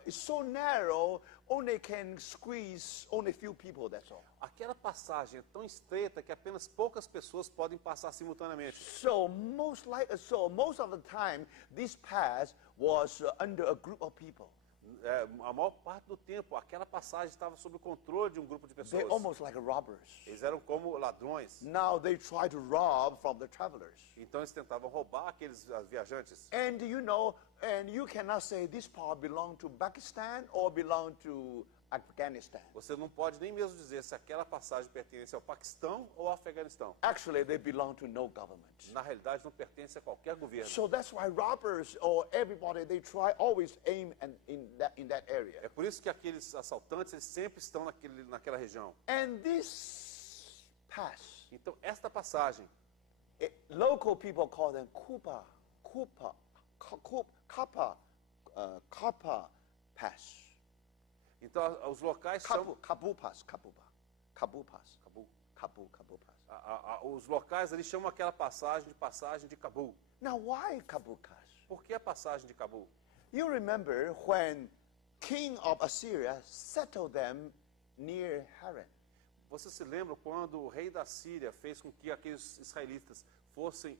is so narrow, only can squeeze only few people, that's all. Aquela passagem é tão estreita que apenas poucas pessoas podem passar simultaneamente. So most of the time, this pass was under a group of people. A maior parte do tempo, aquela passagem estava sob o controle de um grupo de pessoas. They're almost like robbers. Eles eram como ladrões. Now they try to rob from the travelers. Então eles tentavam roubar aqueles viajantes. And you cannot say this part belong to Pakistan or belong to Afghanistan. Você não pode nem mesmo dizer se aquela passagem pertence ao Paquistão ou ao Afeganistão. Actually, they belong to no government. Na realidade, não pertence a qualquer governo. So that's why robbers or everybody, they try always aim in that area. É por isso que aqueles assaltantes eles sempre estão naquela região. And this pass, Então, esta passagem, local people call them Kapa pass. então os locais chamam Kabu pass. os locais ali chamam aquela passagem de Cabul. Now why Kabu pass? Por que a passagem de Cabul? You remember when king of Assyria settled them near Haran. Você se lembra quando o rei da Síria fez com que aqueles israelitas fossem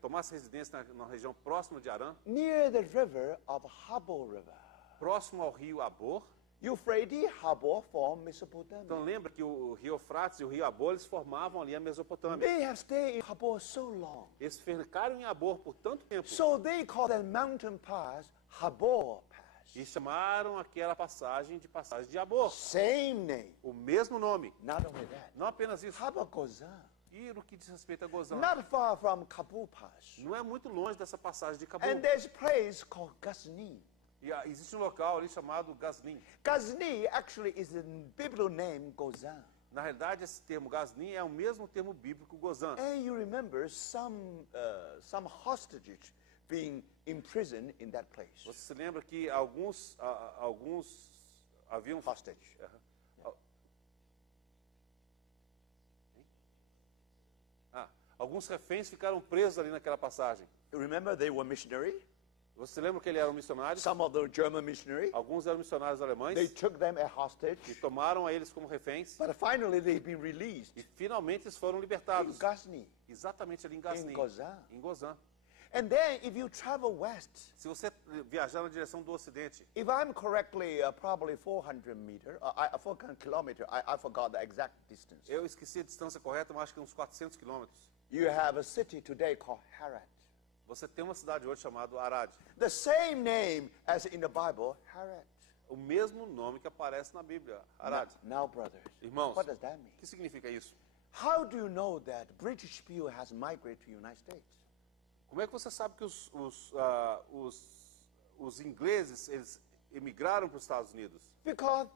tomassem residência na região próxima de Arã, Near the river of Habor River. próximo ao rio Abor? Euphrates, Habor form Mesopotamia. Então lembra que o rio Eufrates e o rio Abor eles formavam ali a Mesopotâmia. They have stayed in Habor so long. Eles ficaram em Abor por tanto tempo So they call that mountain pass Habor pass. e chamaram aquela passagem de Abor. Same name. O mesmo nome. Not only that. Não apenas isso. Habor Gozan. E no que diz respeito a Gozan, Not far from Kabul pass. não é muito longe dessa passagem de Cabul. And there's a place called Ghazni. E existe um local ali chamado Gaznim. Ghazni actually is the biblical name Gozan. Na realidade, esse termo Gaznim é o mesmo termo bíblico Gozan. And you remember some hostages being imprisoned in that place. Você se lembra que alguns haviam Hostage. Alguns reféns ficaram presos ali naquela passagem. You remember they were missionary? Você lembra que eles eram missionários? Some of the German missionary. Alguns eram missionários alemães They took them as e hostage. tomaram a eles como reféns. But finally they've been released E finalmente eles foram in libertados. Ghazni. Exatamente ali em Gaznim. In Gozan. Em Gozan. And then if you travel west, Se você viajar na direção do ocidente, if I'm correctly, probably 400 kilometer, I forgot the exact distance. eu esqueci a distância correta, mas acho que uns 400 quilômetros. You have a city today called Haran. Você tem uma cidade hoje chamada Arad. The same name as in the Bible, Haran. O mesmo nome que aparece na Bíblia, Arad. Now, brothers, Irmãos, what does that mean? o que significa isso? How do you know that British people has migrated to the United States? Como é que você sabe que os os ingleses, eles emigraram para os Estados Unidos? Because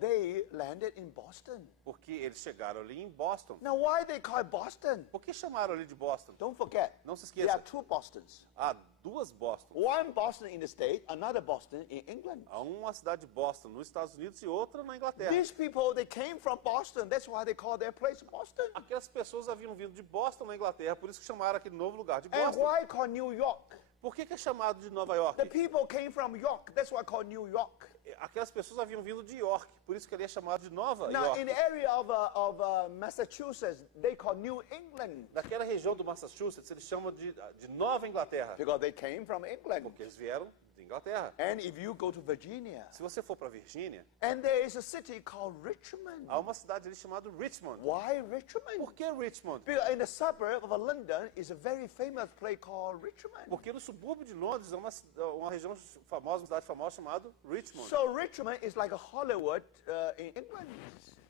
they landed in Boston. Porque eles chegaram ali em Boston. Now, why they call it Boston? Por que chamaram ali de Boston? Don't forget, Não se there are esqueça. two Bostons. Há duas Boston. One Boston in the state, another Boston in England. Há uma cidade de Boston nos Estados Unidos e outra na Inglaterra. These people, they came from Boston. That's why they call their place Boston. Aquelas pessoas haviam vindo de Boston, na Inglaterra, por isso que chamaram aquele novo lugar de And Boston. why call New York? Por que é chamado de Nova York? The people came from York. That's why called New York. Aquelas pessoas haviam vindo de York, por isso que ele é chamado de Nova Now, York. in the area of Massachusetts, they call New England Naquela região do Massachusetts, eles chamam de Nova Inglaterra, because they came from England. porque eles vieram de Inglaterra. And if you go to Virginia, Se você for para Virgínia, and there is a city called Richmond. há uma cidade ali chamada Richmond. Why Richmond? Por que Richmond? Because in the suburb of London is a very famous place called Richmond. Porque no subúrbio de Londres é uma região famosa, uma cidade famosa chamada Richmond. So Richmond is like a Hollywood in England.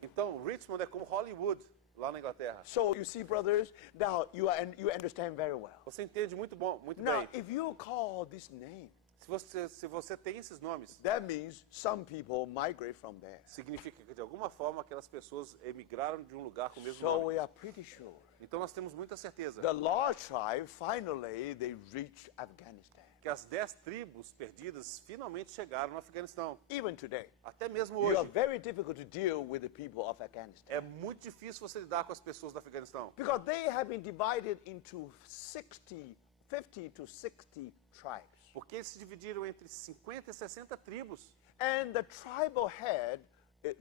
Então, Richmond é como Hollywood, lá na Inglaterra. So you see, brothers, now you understand very well. Você entende muito Now, bem. if you call this name, Se você tem esses nomes, that means some people migrate from there. significa que de alguma forma aquelas pessoas emigraram de um lugar com o mesmo So nome. we are pretty sure. Então nós temos muita certeza The lost tribe, finally, they reached Afghanistan. que as 10 tribos perdidas finalmente chegaram no Afeganistão. Even today, Até mesmo you are hoje. very difficult to deal with the people of Afghanistan. É muito difícil você lidar com as pessoas do Afeganistão. Because they have been divided into 50 to 60 tribes. Porque eles se dividiram entre 50 e 60 tribos. And the tribal head,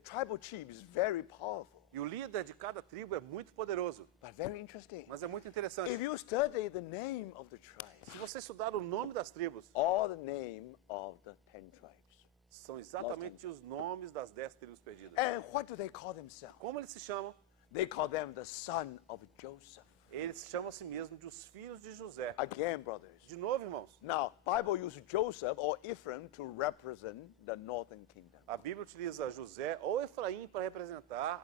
tribal chief is very powerful, E o líder de cada tribo é muito poderoso. but very interesting. Mas é muito interessante. If you study the name of the tribes, Se você estudar o nome das tribos, all the name of the 10 tribes. são exatamente os nomes das 10 tribos perdidas. And what do they call themselves? Como eles se chamam? They call them the son of Joseph. Eles chamam a si mesmos de os filhos de José. Again, brothers. De novo, irmãos, Now, Bible uses Joseph or Ephraim to represent the northern kingdom. a Bíblia utiliza José ou Efraim para representar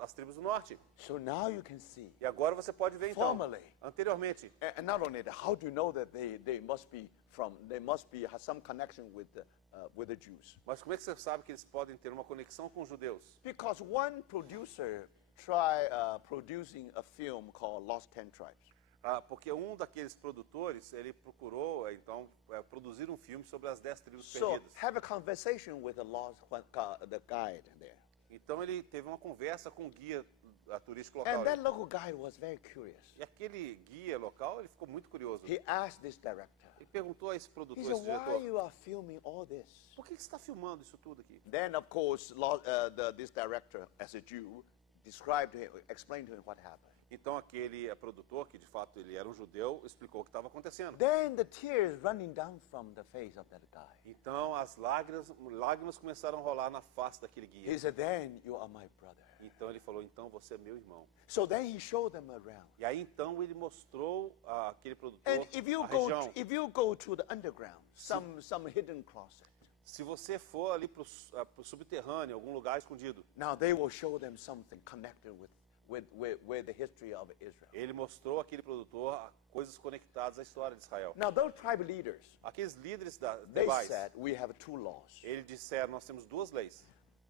as tribos do norte. So now you can see. E agora você pode ver então, Formerly. anteriormente, And not only that, how do you know that they must have some connection with the Jews? mas como é que você sabe que eles podem ter uma conexão com os judeus? Because one producer producing a film called Lost 10 Tribes. Porque um daqueles produtores, ele procurou, então, produzir um filme sobre as 10 tribos So perdidas. have a conversation with the guide there. Então ele teve uma conversa com o guia turístico local. And that local guide was very curious. E aquele guia local, ele ficou muito curioso. He asked this director, Ele perguntou a esse he produtor, said, esse why diretor, you are filming all this? por que você está filmando isso tudo aqui? Then, of course, this director, as a Jew, explained to him what happened. Então aquele produtor, que de fato ele era um judeu, explicou o que estava acontecendo. Then the tears running down from the face of that guy. Então as lágrimas começaram a rolar na face daquele guia. He said, then you are my brother. Então ele falou, então você é meu irmão. So then he showed them around. E aí então ele mostrou aquele produtor And if you a região. go to the underground, some hidden closet, Se você for ali para o subterrâneo, algum lugar escondido, now they will show them something connected with the history of Israel. ele mostrou àquele produtor coisas conectadas à história de Israel. Now those tribe leaders, Aqueles líderes they tribais, said we have two laws. eles disseram, nós temos duas leis.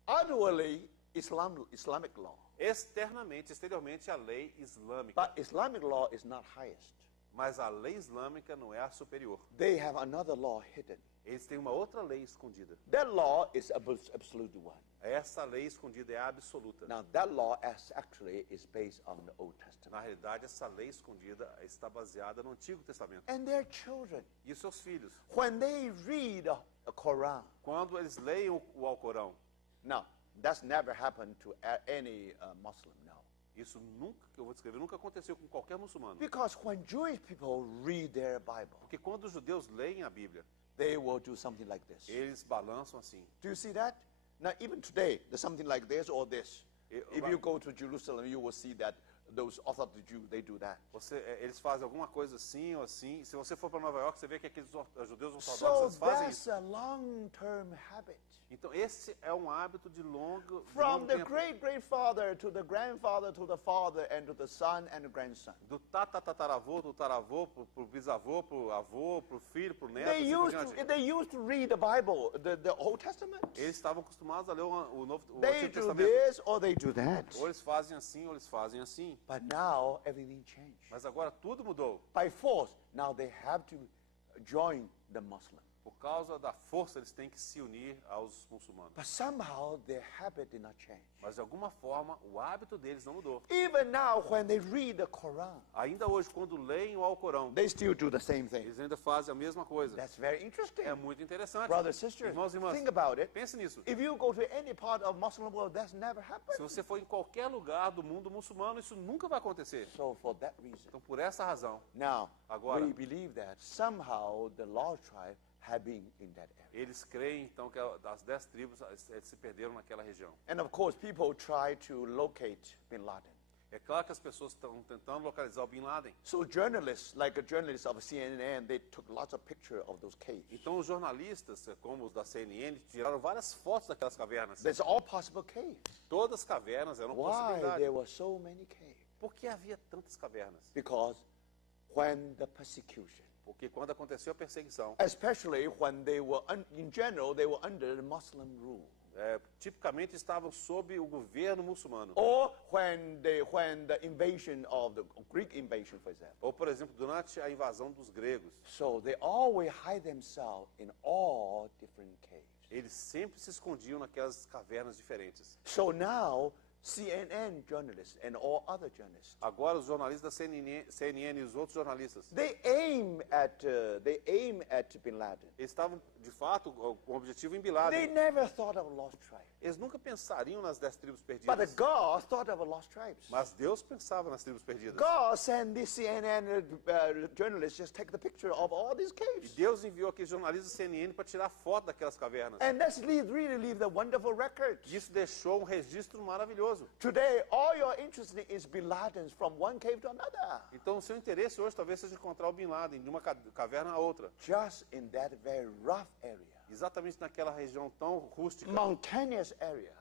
Outwardly, Islamic law, Exteriormente, a lei islâmica. but Islamic law is not highest. Mas a lei islâmica não é a superior. They have another law hidden. Eles têm uma outra lei escondida. That law is absolute one. Essa lei escondida é a absoluta. Now that law actually is based on the Old Testament. Na realidade, essa lei escondida está baseada no Antigo Testamento. And their children, E os seus filhos, when they read the Quran, quando eles leem o Alcorão, now that's never happened to any Muslim now. isso nunca, que eu vou descrever, nunca aconteceu com qualquer muçulmano. Because when Jewish people read their Bible, Porque quando os judeus leem a Bíblia, they will do something like this. eles balançam assim. Do you see that? Now even today, there's something like this or this. If you go to Jerusalem, you will see that those Orthodox Jews, they do that. Eles fazem alguma coisa assim ou assim. Se você for para Nova York, você vê que aqueles judeus So ortodoxos fazem that's isso. a long-term habit. Então esse é um hábito de longo From the tempo. great-grandfather to the grandfather to the father and to the son and the grandson. Do tataravô, do taravô, pro bisavô, pro avô, pro filho, pro neto. They assim por diante. they used to read the Bible, the Old Testament. Eles estavam acostumados a ler o They Antigo do Testamento. this or they do that. Ou eles fazem assim, ou eles fazem assim. But now everything changed. Mas agora tudo mudou. By force, now they have to join the Muslim. Por causa da força, eles têm que se unir aos muçulmanos. But somehow their habit did not change. Mas de alguma forma, o hábito deles não mudou. Even now, when they read the Quran, Ainda hoje, quando leem o Alcorão, they still do the same thing. eles ainda fazem a mesma coisa. That's very interesting. É muito interessante. Brothers, sisters, Irmãos e irmãs, think about it. pense nisso. If you go to any part of Muslim world, that's never Se happened. você for em qualquer lugar do mundo muçulmano, isso nunca vai acontecer. So for that reason, Então, por essa razão, now Agora. we believe that somehow the lost tribe have been in that area. eles creem então que das 10 tribos eles se perderam naquela região. And of course, people try to locate Bin Laden. É claro que as pessoas estão tentando localizar o Bin Laden. So journalists, like a journalist of CNN, they took lots of pictures of those caves. Então, os jornalistas, como os da CNN, tiraram várias fotos daquelas cavernas. There's all possible caves. Todas as cavernas eram Why possibilidade. there were so many caves? Por que havia tantas cavernas? Because when the persecution, Porque quando aconteceu a perseguição, especially when they were, in general, they were under the Muslim rule. tipicamente estavam sob o governo muçulmano. Or when the invasion of the Greek invasion, for example. Ou, por exemplo, durante a invasão dos gregos. So they always hide themselves in all different caves. Eles sempre se escondiam naquelas cavernas diferentes. So now, CNN journalists and all other journalists, Agora, os jornalistas da CNN e os outros jornalistas, they aim at Bin Laden. eles estavam, de fato, com o objetivo em Bin They Laden. never thought of a lost tribe. Eles nunca pensariam nas 10 tribos But perdidas. God thought of a lost tribes. Mas Deus pensava nas tribos perdidas. God sent this CNN journalists just take the picture of all these E caves. Deus enviou aqueles jornalistas da CNN para tirar foto daquelas cavernas. And that's really leave the wonderful record. E isso deixou um registro maravilhoso. Today, all you're interested in is Bin Laden's from one cave to another. Então, o seu interesse hoje talvez seja encontrar o Bin Laden de uma caverna a outra. Just in that very rough area, Exatamente naquela região tão rústica, mountainous area.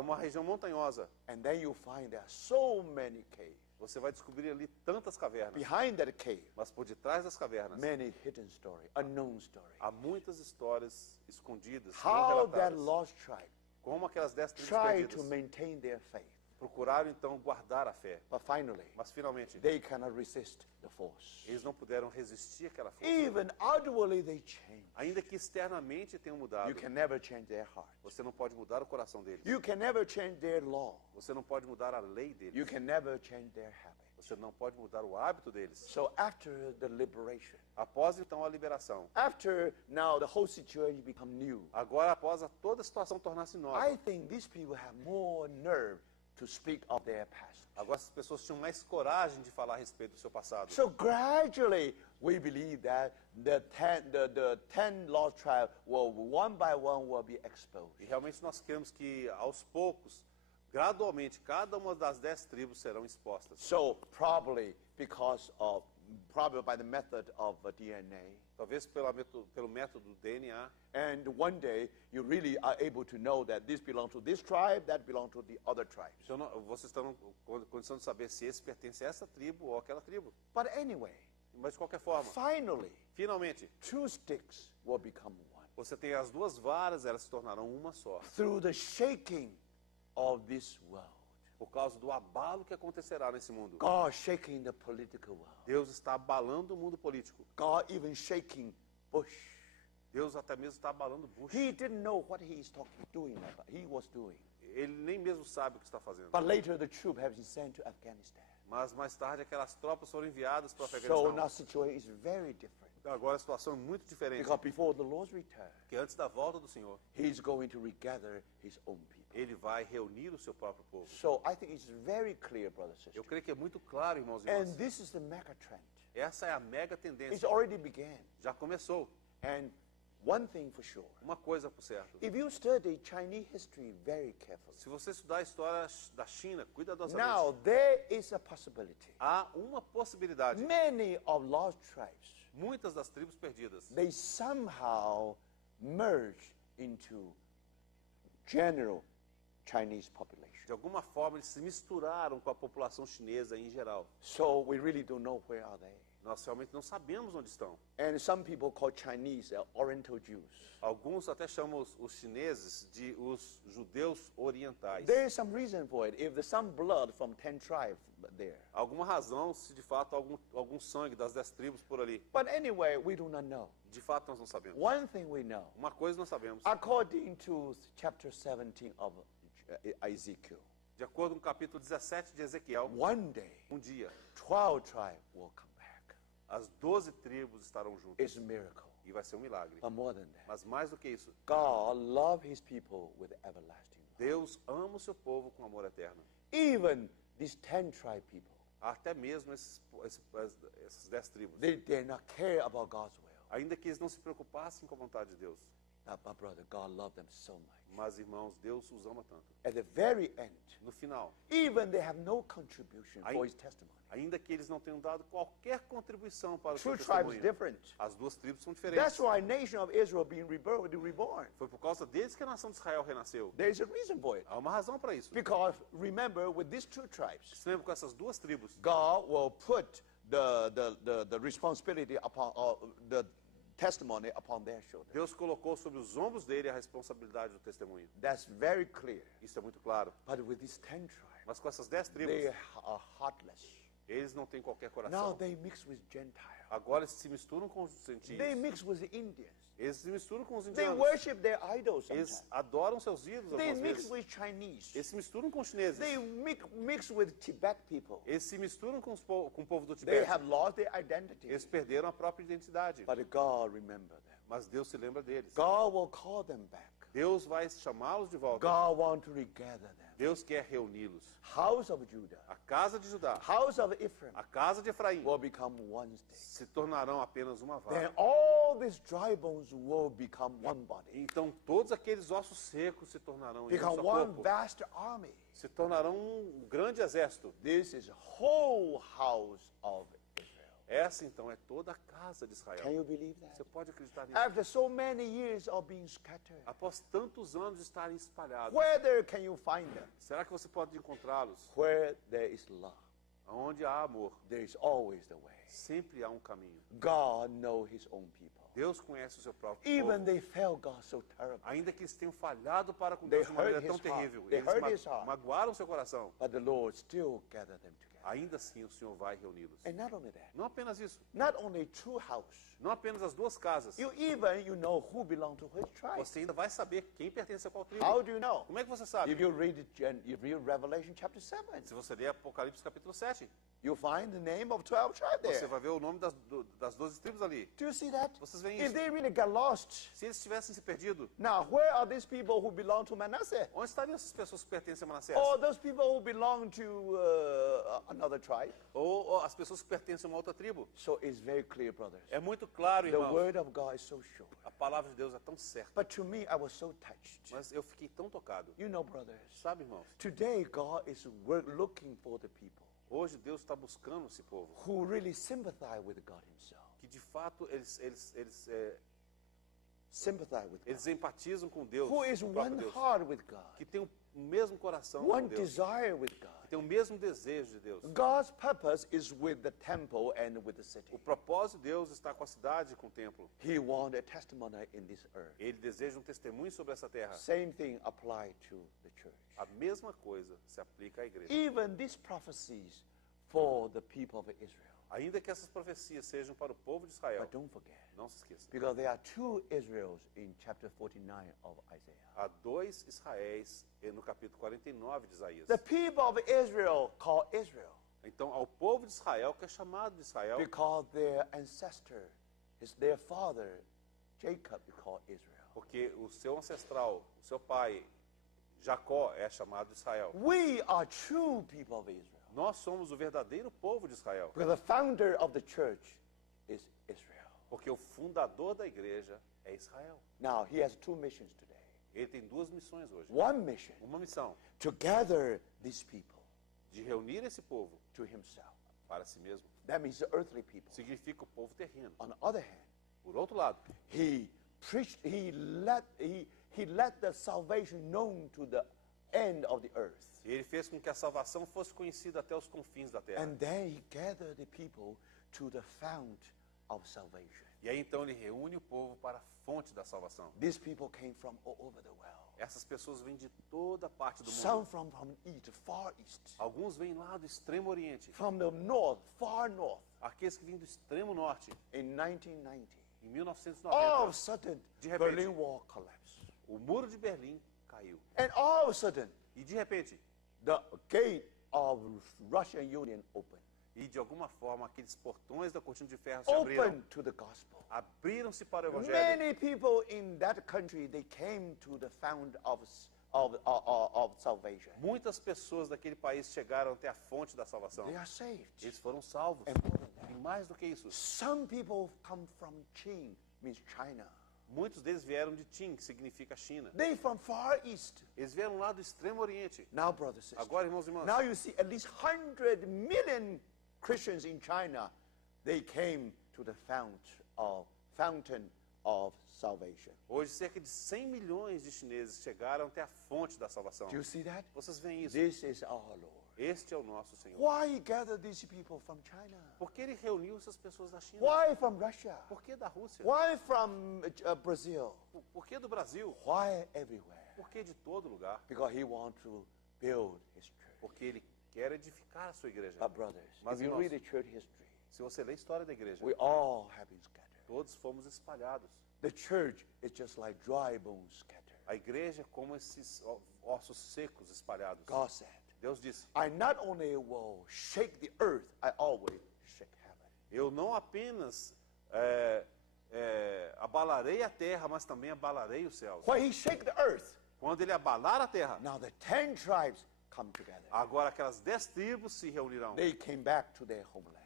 uma região montanhosa. And then you find there are so many caves. Você vai descobrir ali tantas cavernas. Behind that cave, Mas por detrás das cavernas, many hidden story, unknown story. há muitas histórias escondidas, não How that relatadas. lost tribe Como aquelas 10 tribos tried to perdidas maintain their faith. procuraram então guardar a fé. But finally, Mas finalmente, they cannot resist the force. eles não puderam resistir àquela força. Even outwardly they change. Ainda que externamente tenham mudado, You can never change their heart. você não pode mudar o coração deles. You can never change their law. Você não pode mudar a lei deles. You can never change their habit. Você não pode mudar o hábito deles. So after the liberation, Após então a liberação, after now the whole situation become new, agora após toda a situação tornar-se nova, I think these people have more nerve to speak of their past. agora as pessoas tinham mais coragem de falar a respeito do seu passado. So gradually, we believe that the ten lost tribes will one by one will be exposed. E realmente nós queremos que aos poucos, gradualmente, cada uma das 10 tribos serão expostas. So probably by the method of DNA, Talvez pelo método do DNA. and one day you really are able to know that this belongs to this tribe, that belongs to the other tribes. Então, vocês estão com condição de saber se esse pertence a essa tribo ou aquela tribo. But anyway, Mas de qualquer forma, finally, finalmente, two sticks will become one você tem as duas varas, elas se tornarão uma só. through the shaking of this world. Por causa do abalo que acontecerá nesse mundo. God shaking the political world. Deus está abalando o mundo político. God even shaking Bush. Deus até mesmo está abalando Bush. He didn't know what he was doing. Ele nem mesmo sabe o que está fazendo. But later the troops have been sent to Afghanistan. Mas mais tarde aquelas tropas foram enviadas para o So Afeganistão. now the situation is very different. Agora a situação é muito diferente. Because before the Lord's return, Que antes da volta do Senhor, he's going to regather his own people. Ele vai reunir o seu próprio povo. So I think it's very clear, brothers and Eu sisters. creio que é muito claro, irmãos e And irmãs. this is the mega trend. Essa é a mega It's tendência. already began. Já começou. And One thing for sure. Uma coisa por certo. If you study Chinese history very carefully, Se você estudar a história da China cuidadosamente, now there is a possibility. há uma possibilidade. Many of lost tribes, Muitas das tribos perdidas, they somehow merge into general Chinese population. de alguma forma, eles se misturaram com a população chinesa em geral. So we really don't know where are they. Nós realmente não sabemos onde estão. And some people call Chinese Oriental Jews. Alguns até chamam os chineses de os judeus orientais. There is some reason for it. If there's some blood from 10 tribes there. Alguma razão se de fato algum sangue das 10 tribos por ali. But anyway, we do not know. De fato nós não sabemos. One thing we know. Uma coisa nós sabemos. According to chapter 17 of Ezekiel, De acordo com o capítulo 17 de Ezequiel, one day, dia 12 tribes will come back. as 12 tribos estarão juntas. It's a miracle. E vai ser um milagre. But more than that, Mas mais do que isso, God loves his people with everlasting love. Deus ama o seu povo com amor eterno. Even these 10 tribe people, Até mesmo essas 10 tribos. they did not care about God's will. Ainda que eles não se preocupassem com a vontade de Deus. But brother, God loved them so much. Mas, irmãos, Deus os ama tanto. At the very end, No final, even they have no contribution for his testimony. ainda que eles não tenham dado qualquer contribuição para o seu Two tribes testemunho, different. as duas tribos são diferentes. That's why nation of Israel being reborn. Foi por causa deles que a nação de Israel renasceu. There is a reason for it. Há uma razão para isso. Because remember, with these two tribes, Se lembra, com essas duas tribos, God will put the responsibility upon the testimony upon their shoulders. Deus colocou sobre os ombros dele a responsabilidade do testemunho. That's very clear. Isso é muito claro. But with these 10 tribes, Mas com essas 10 tribos, they are heartless. eles não têm qualquer Now coração. they mix with Gentiles. Agora eles se misturam com os They gentios. mix with the Indians. Eles se misturam com os They indianos. worship their idols Eles sometimes. adoram seus ídolos They algumas mix vezes. with Chinese. Eles se misturam com os chineses. They mix with Tibet people. Eles se misturam com o povo do They Tibete. have lost their identity. Eles perderam a própria identidade. But God remember them. Mas Deus se lembra deles. God will call them back. Deus vai chamá-los de volta. God wants to regather them. Deus quer reuni-los. House of Judah, A casa de Judá, house of Ephraim a casa de Efraim, will become one state. se tornarão apenas uma Then vara. all these dry bones will become one body. Então todos aqueles ossos secos se tornarão em um Become só one corpo. vast army. Se tornarão um grande exército. This is whole house of Israel. Essa então é toda a casa de Can Israel. you believe that? Você pode acreditar nisso? After so many years of being scattered, Após tantos anos de estarem espalhados, where can you find them? será que você pode encontrá-los? Where there is love, Onde há amor, there is always the way. sempre há um caminho. God knows his own people. Deus conhece o seu próprio Even povo. they failed God so terribly. Ainda que eles tenham falhado para com They Deus de uma maneira hurt tão his heart. terrível, They eles hurt his heart. magoaram seu coração. But the Lord still gathered them together. Ainda assim o Senhor vai reuni-los. And not only that, Não apenas isso, not only true house, não apenas as duas casas. you know who belong to which tribe. Você ainda vai saber quem pertence a qual tribo. How do you know? Como é que você sabe? If you read Revelation chapter 7, Se você ler Apocalipse capítulo 7, you find the name of 12 tribes você there. vai ver o nome das 12 tribos ali. Do you see that? Vocês veem If isso? they really got lost, Se eles tivessem se perdido, now where are these people who belong to Manasseh? onde estariam essas pessoas que pertencem a Manassés? Or those people who belong to another tribe? Ou as pessoas que pertencem a uma outra tribo? So it's very clear, brothers. É muito claro, The irmão. word of God is so sure. A palavra de Deus é tão certa. But to me, I was so touched. Mas eu fiquei tão tocado. You know, brothers, Sabe, irmãos? today God is looking for the people Hoje Deus está buscando esse povo. who really sympathize with God himself. Que de fato Sympathize with God. eles empatizam com Deus. Who is com o próprio one Deus. heart with God. Que tem o mesmo coração com One Deus. desire with God. Que tem o mesmo desejo de Deus. God's purpose is with the temple and with the city. O propósito de Deus está com a cidade e com o templo. He wants a testimony in this earth. Ele deseja um testemunho sobre essa terra. Same thing apply to the church. A mesma coisa se aplica à igreja. Even these prophecies for the people of Israel. Ainda que essas profecias sejam para o povo de Israel, But don't forget, não se esqueça. because there are two Israels in chapter 49 of Isaiah. Há 2 Israéis no capítulo 49 de Isaías. The people of Israel called Israel Então, ao povo de Israel, que é chamado de Israel, because their ancestor, their father, Jacob, is called Israel. porque o seu ancestral, o seu pai, Jacó, é chamado de Israel. We are true people of Israel Nós somos o verdadeiro povo de Israel. because the founder of the church is Israel. Porque o fundador da igreja é Israel. Now, he has two missions today. Ele tem duas missões hoje. One mission, Uma missão to gather these people de reunir esse povo to himself. para si mesmo. That means the earthly people. Significa o povo terreno. On the other hand, Por outro lado, he preached, he let the salvation known to the end of the earth. ele fez com que a salvação fosse conhecida até os confins da terra. And then he gathered the people to the fount of salvation. E aí então ele reúne o povo para a fonte da salvação. These people came from all over the world. Essas pessoas vêm de toda parte do Some mundo. from east, far east. Alguns vêm lá do extremo oriente. From the north, far north. Aqueles que vêm do extremo norte. In 1990, Em all 1990, of a sudden, De repente. Berlin Wall collapsed. o muro de Berlim caiu. And all of a sudden, E de repente, the gate of Russian Union opened. e de alguma forma, aqueles portões da cortina de ferro se abriram. Open to the gospel. Abriram-se para o evangelho. Many people in that country, they came to the fount of salvation. Muitas pessoas daquele país chegaram até a fonte da salvação. They are saved. Eles foram salvos. And more than that, E mais do que isso, some people come from Qing, means China. muitos deles vieram de Qing, que significa China. They from far east. Eles vieram lá do extremo oriente. Now, brothers and sisters, Agora, irmãos e irmãs, now you see at least 100 million Christians in China, they came to the fountain of salvation. hoje cerca de 100 milhões de chineses chegaram até a fonte da salvação. Do you see that? Vocês veem isso? This is our Lord. Este é o nosso Senhor. Why he gathered these people from China? Por que ele reuniu essas pessoas da China? Why from Russia? Por que da Rússia? Why from Brazil? Por que do Brasil? Why everywhere? Por que de todo lugar? Because he wants to build his church. Porque ele quer edificar a sua igreja. But brothers, Mas if you irmãos, read the church history, se você ler a história da igreja, we all have been scattered. todos fomos espalhados. The church is just like dry bones scattered. A igreja é como esses ossos secos espalhados. God said, Deus disse, I not only will shake the earth, I always shake heaven. eu não apenas abalarei a terra, mas também abalarei os céus. When he shake the earth, Quando ele abalar a terra, now the 10 tribes come together. agora aquelas 10 tribos se reunirão. They came back to their homeland.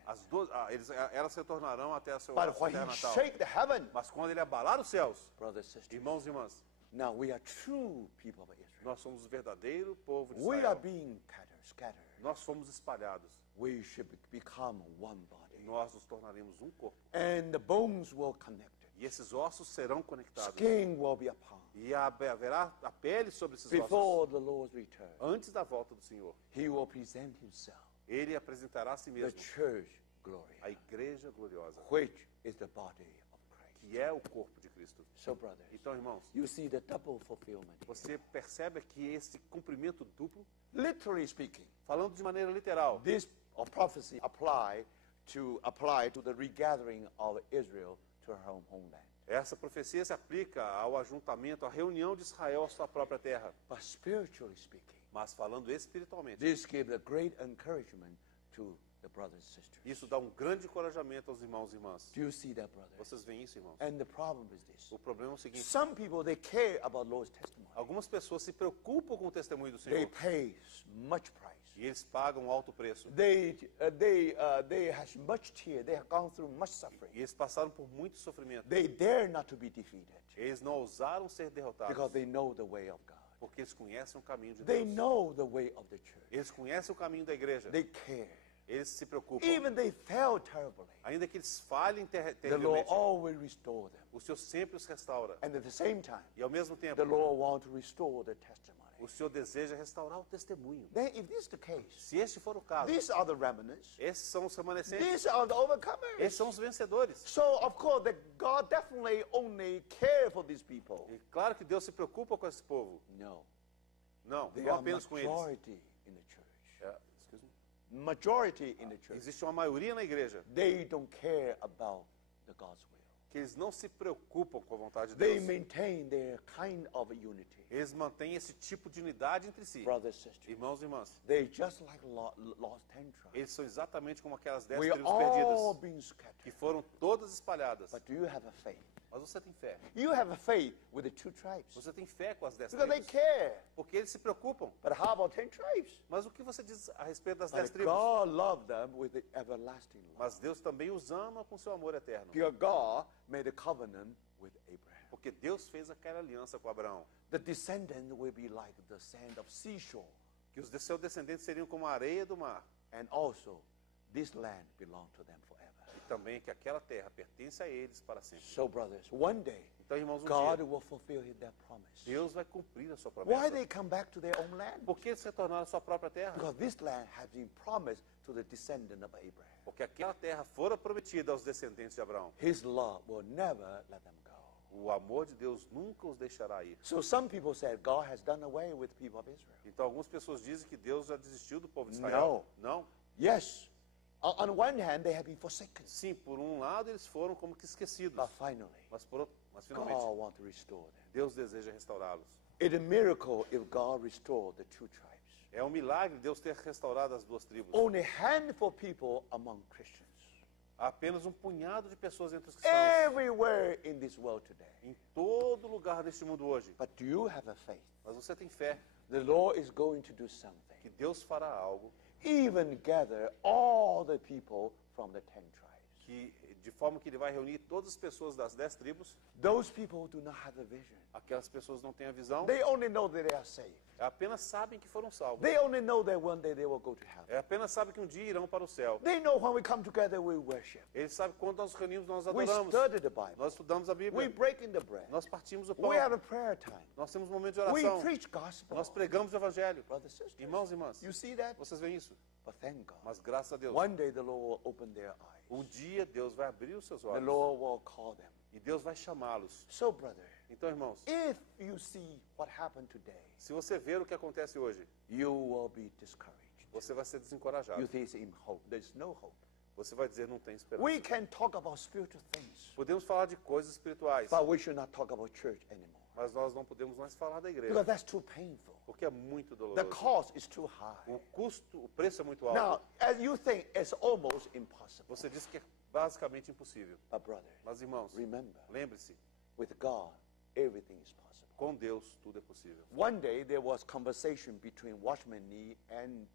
Elas retornarão até a sua But when terra he natal. shake the heaven, Mas quando ele abalar os céus, brothers and sisters, irmãos e irmãs, now we are true people of Israel. nós somos o verdadeiro povo de We are Israel. being scattered. Nós fomos espalhados. We should become one body. Nós nos tornaremos um corpo. And the bones will connect. E esses ossos serão conectados. Skin will be upon. E haverá a pele sobre esses ossos. Before the Lord's return, Antes da volta do Senhor, he will present himself, ele apresentará a si the mesmo church glory, a igreja gloriosa, which is the body of Christ. que é o corpo de Cristo. So, brothers, Então, irmãos, you see the double fulfillment. você percebe aqui esse cumprimento duplo, Literally speaking, falando de maneira literal. this prophecy apply to the regathering of Israel to her homeland. Essa profecia se aplica ao ajuntamento, à reunião de Israel à sua própria terra. But spiritually speaking, Mas falando espiritualmente, this gives a great encouragement to the brothers and sisters. isso dá um grande encorajamento aos irmãos e irmãs. Do you see that, brothers? Vocês veem isso, irmãos? And the problem is this. O problema é o seguinte: Some people, they care about Lord's testimony. algumas pessoas se preocupam com o testemunho do They Senhor pay much price. e eles pagam alto preço. They have much tear. They have gone through much suffering. E eles passaram por muito sofrimento. They dare not to be defeated Eles não ousaram ser derrotados because they know the way of God. porque eles conhecem o caminho de They Deus. know the way of the church. Eles conhecem o caminho da igreja. They care. Eles se preocupam. Even they fail terribly, Ainda que eles falhem the Lord terrivelmente, always restore them. o Senhor sempre os restaura. And at the same time, E ao mesmo tempo, the Lord wants to restore the testimony. o Senhor deseja restaurar o testemunho. Then if this is the case, Se este for o caso, these are the remnants. esses são os remanescentes. These are the overcomers. Esses são os vencedores. So, of course, that God definitely only care for these people. E claro que Deus se preocupa com esse povo. No. Não, They não are apenas com eles. majority in the church. Excuse me. Majority in the church. Existe uma maioria na igreja They don't care about the God's will. que eles não se preocupam com a vontade de They Deus. maintain their kind of unity. Eles mantêm esse tipo de unidade entre si. Brothers, sisters, Irmãos e irmãs, they're just like lost 10 tribes. eles são exatamente como aquelas 10 We're tribos all perdidas, being que scattered. foram todas espalhadas. But do you have a faith? Mas você tem fé. You have a faith with the 2 tribes. Você tem fé com as 10 Because they tribos. care. Porque eles se preocupam. But how about 10 tribes? Mas o que você diz a respeito das 10 But tribos? God loved them with the everlasting love. Mas Deus também os ama com seu amor eterno. Because God made a covenant with Abraham. Porque Deus fez aquela aliança com Abraão. The descendant will be like the sand of seashore. Que os seus descendentes seriam como a areia do mar. And also, this land belonged to them forever. E também que aquela terra pertence a eles para sempre. So, brothers, one day, Então, irmãos, God dia, will fulfill that promise. Deus vai cumprir a sua Why promessa. they come back to their own land? Por que eles retornaram à sua própria terra? Because this land has been promised to the descendant of Abraham. Porque aquela terra fora prometida aos descendentes de Abraão. His love will never let them go. O amor de Deus nunca os deixará ir. So some people said God has done away with the people of Israel. Então, algumas pessoas dizem que Deus já desistiu do povo de Israel. Não. Yes, on one hand they have been forsaken, Sim, por um lado eles foram como que esquecidos. but finally Mas finalmente, God wants to restore them. Deus deseja restaurá-los. It's a miracle if God restored the 2 tribes. É um milagre Deus ter restaurado as 2 tribos. Only a handful of people among Christians. Há apenas um punhado de pessoas entre os cristãos. Everywhere in this world today. Em todo lugar deste mundo hoje. But do you have a faith? Mas você tem fé The Lord is going to do something. que Deus fará algo Even gather all the people from the 10 tribes. de forma que Ele vai reunir todas as pessoas das 10 tribos. Those people do not have a vision. Aquelas pessoas não têm a visão. They only know that they are saved. Apenas sabem que foram salvos. They only know that one day they will go to heaven. Apenas sabem que um dia irão para o céu. They know when we come together we worship. Eles sabem que quando nós nos reunimos, nós We adoramos. study the Bible. Nós estudamos a We Bíblia. break in the bread. Nós partimos o pão. We have a prayer time. Nós temos um momento de We oração. preach gospel. Nós pregamos o Evangelho. Brothers and sisters. Irmãos e irmãs, You see that? vocês veem isso? But thank God. Mas graças a Deus, One day the Lord will open their eyes. um dia Deus vai abrir os seus The olhos. Lord will call them. E Deus vai chamá-los. So, brother, Então, irmãos, if you see what happened today, se você ver o que acontece hoje, you will be discouraged. você vai ser desencorajado. You think in hope. There's no hope. Você vai dizer, não tem esperança. We can talk about spiritual things, Podemos falar de coisas espirituais, but we should not talk about church anymore. mas nós não podemos mais falar da igreja, Because that's too painful. porque é muito The doloroso. cost is too high. O custo, o preço é muito Now, alto. as you think, it's almost impossible. Você diz que é basicamente impossível. But, brother, Mas, irmãos, remember, lembre-se, with God, everything is possible. com Deus tudo é possível. One day there was conversation between Watchman Nee and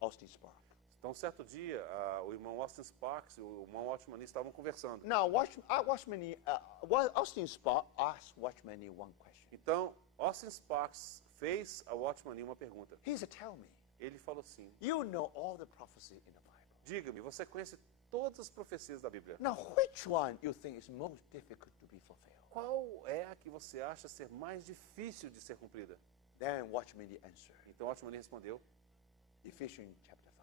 Austin Sparks. Então, certo dia, o irmão Austin Sparks e o irmão Watchman estavam conversando. Now, Austin Sparks asked Watchman Nee one question. Então, Austin Sparks fez a Watchman uma pergunta. He said, tell me, Ele falou assim, you know all the prophecy in the Bible. diga-me, você conhece todas as profecias da Bíblia. Now, which one you think is most difficult to be fulfilled? Qual é a que você acha ser mais difícil de ser cumprida? Then Watchman Nee answered, Então, Watchman respondeu, Ephesians chapter 5.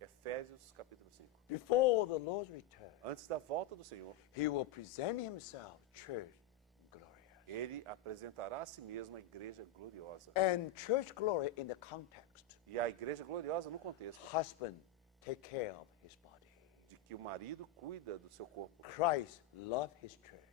Efésios capítulo 5. Before the Lord's return, Antes da volta do Senhor, he will present himself, church glorious. Ele apresentará a si mesmo a igreja gloriosa. And church glory in the context, E a igreja gloriosa no contexto husband take care of his body. de que o marido cuida do seu corpo. Christ loved his church.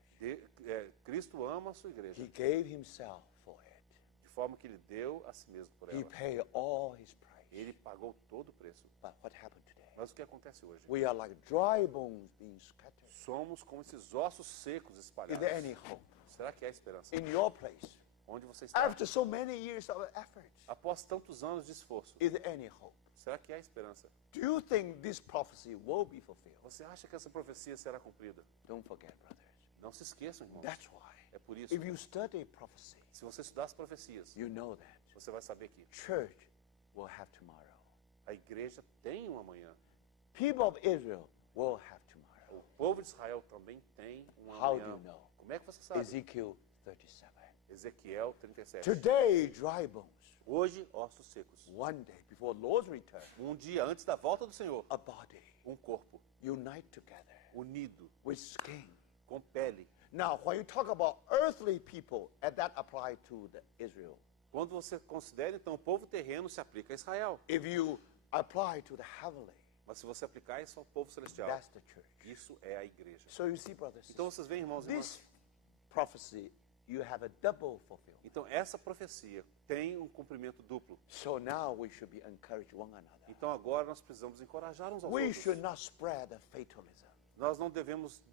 Cristo ama a sua igreja, He gave himself for it. de forma que ele deu a si mesmo por He ela. paid all his price. Ele pagou todo o preço. But what happened today? Mas o que acontece hoje? We are like dry bones being scattered. Somos como esses ossos secos Is espalhados. there any hope? Será que há esperança? In your place, Onde você está? after so many years of effort, Após tantos anos de esforço, is there any hope? será que há esperança? Do you think this prophecy will be fulfilled? Você acha que essa profecia será cumprida? Don't forget, brothers. Não se esqueçam, irmãos. That's why. É por isso, If you study prophecy, se você estudar as profecias, you know that você vai saber que church will have tomorrow. a igreja tem um amanhã. People of Israel will have tomorrow. O povo de Israel também tem um How do amanhã. you know? Como é que você sabe? Ezekiel 37. Ezequiel 37. Today, dry bones. Hoje, ossos secos. One day before Lord's return, Um dia antes da volta do Senhor, a body um corpo unite together unido, with skin. com pele. Now, when you talk about earthly people, and that apply to the Israel. Quando você considera, então, o povo terreno se aplica a Israel. If you apply to the heavenly, Mas se você aplicar isso ao povo celestial, that's the church. isso é a igreja. So you see, brothers, Então vocês veem, irmãos e this irmãs, prophecy, you have a double fulfillment. então essa profecia tem um cumprimento duplo. So now we should be encouraging one another. Então agora nós precisamos encorajar uns aos We outros. should not spread the fatalism. Nós não devemos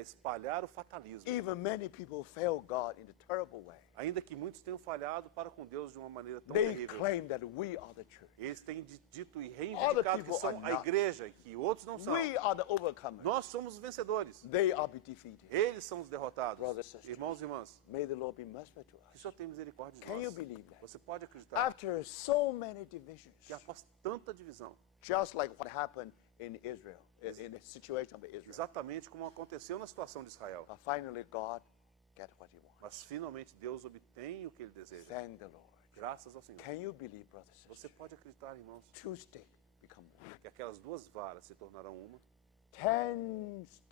espalhar o fatalismo. Even many people fail God in a terrible way. Ainda que muitos tenham falhado para com Deus de uma maneira tão They terrível. claim that we are the church. Eles têm dito e Other reivindicado que people são are a not. igreja e que outros não são. We are the overcomers. Nós somos os vencedores. They are be defeated. Eles são os derrotados. Brothers and sisters. Irmãos e irmãs, May the Lord be merciful to que o us. Senhor tenha misericórdia de Can you nós. believe that? Você pode acreditar After so many divisions, que após tanta divisão, just like what happened in Israel, in the situation of Israel, exatamente como aconteceu na situação de Israel, but finally God get what he wants. mas finalmente Deus obtém o que ele deseja. Thank the Lord. Graças ao Senhor. Can you believe, brothers and Você sisters? pode acreditar, irmãos, Two sticks become one. que aquelas duas varas se tornarão uma.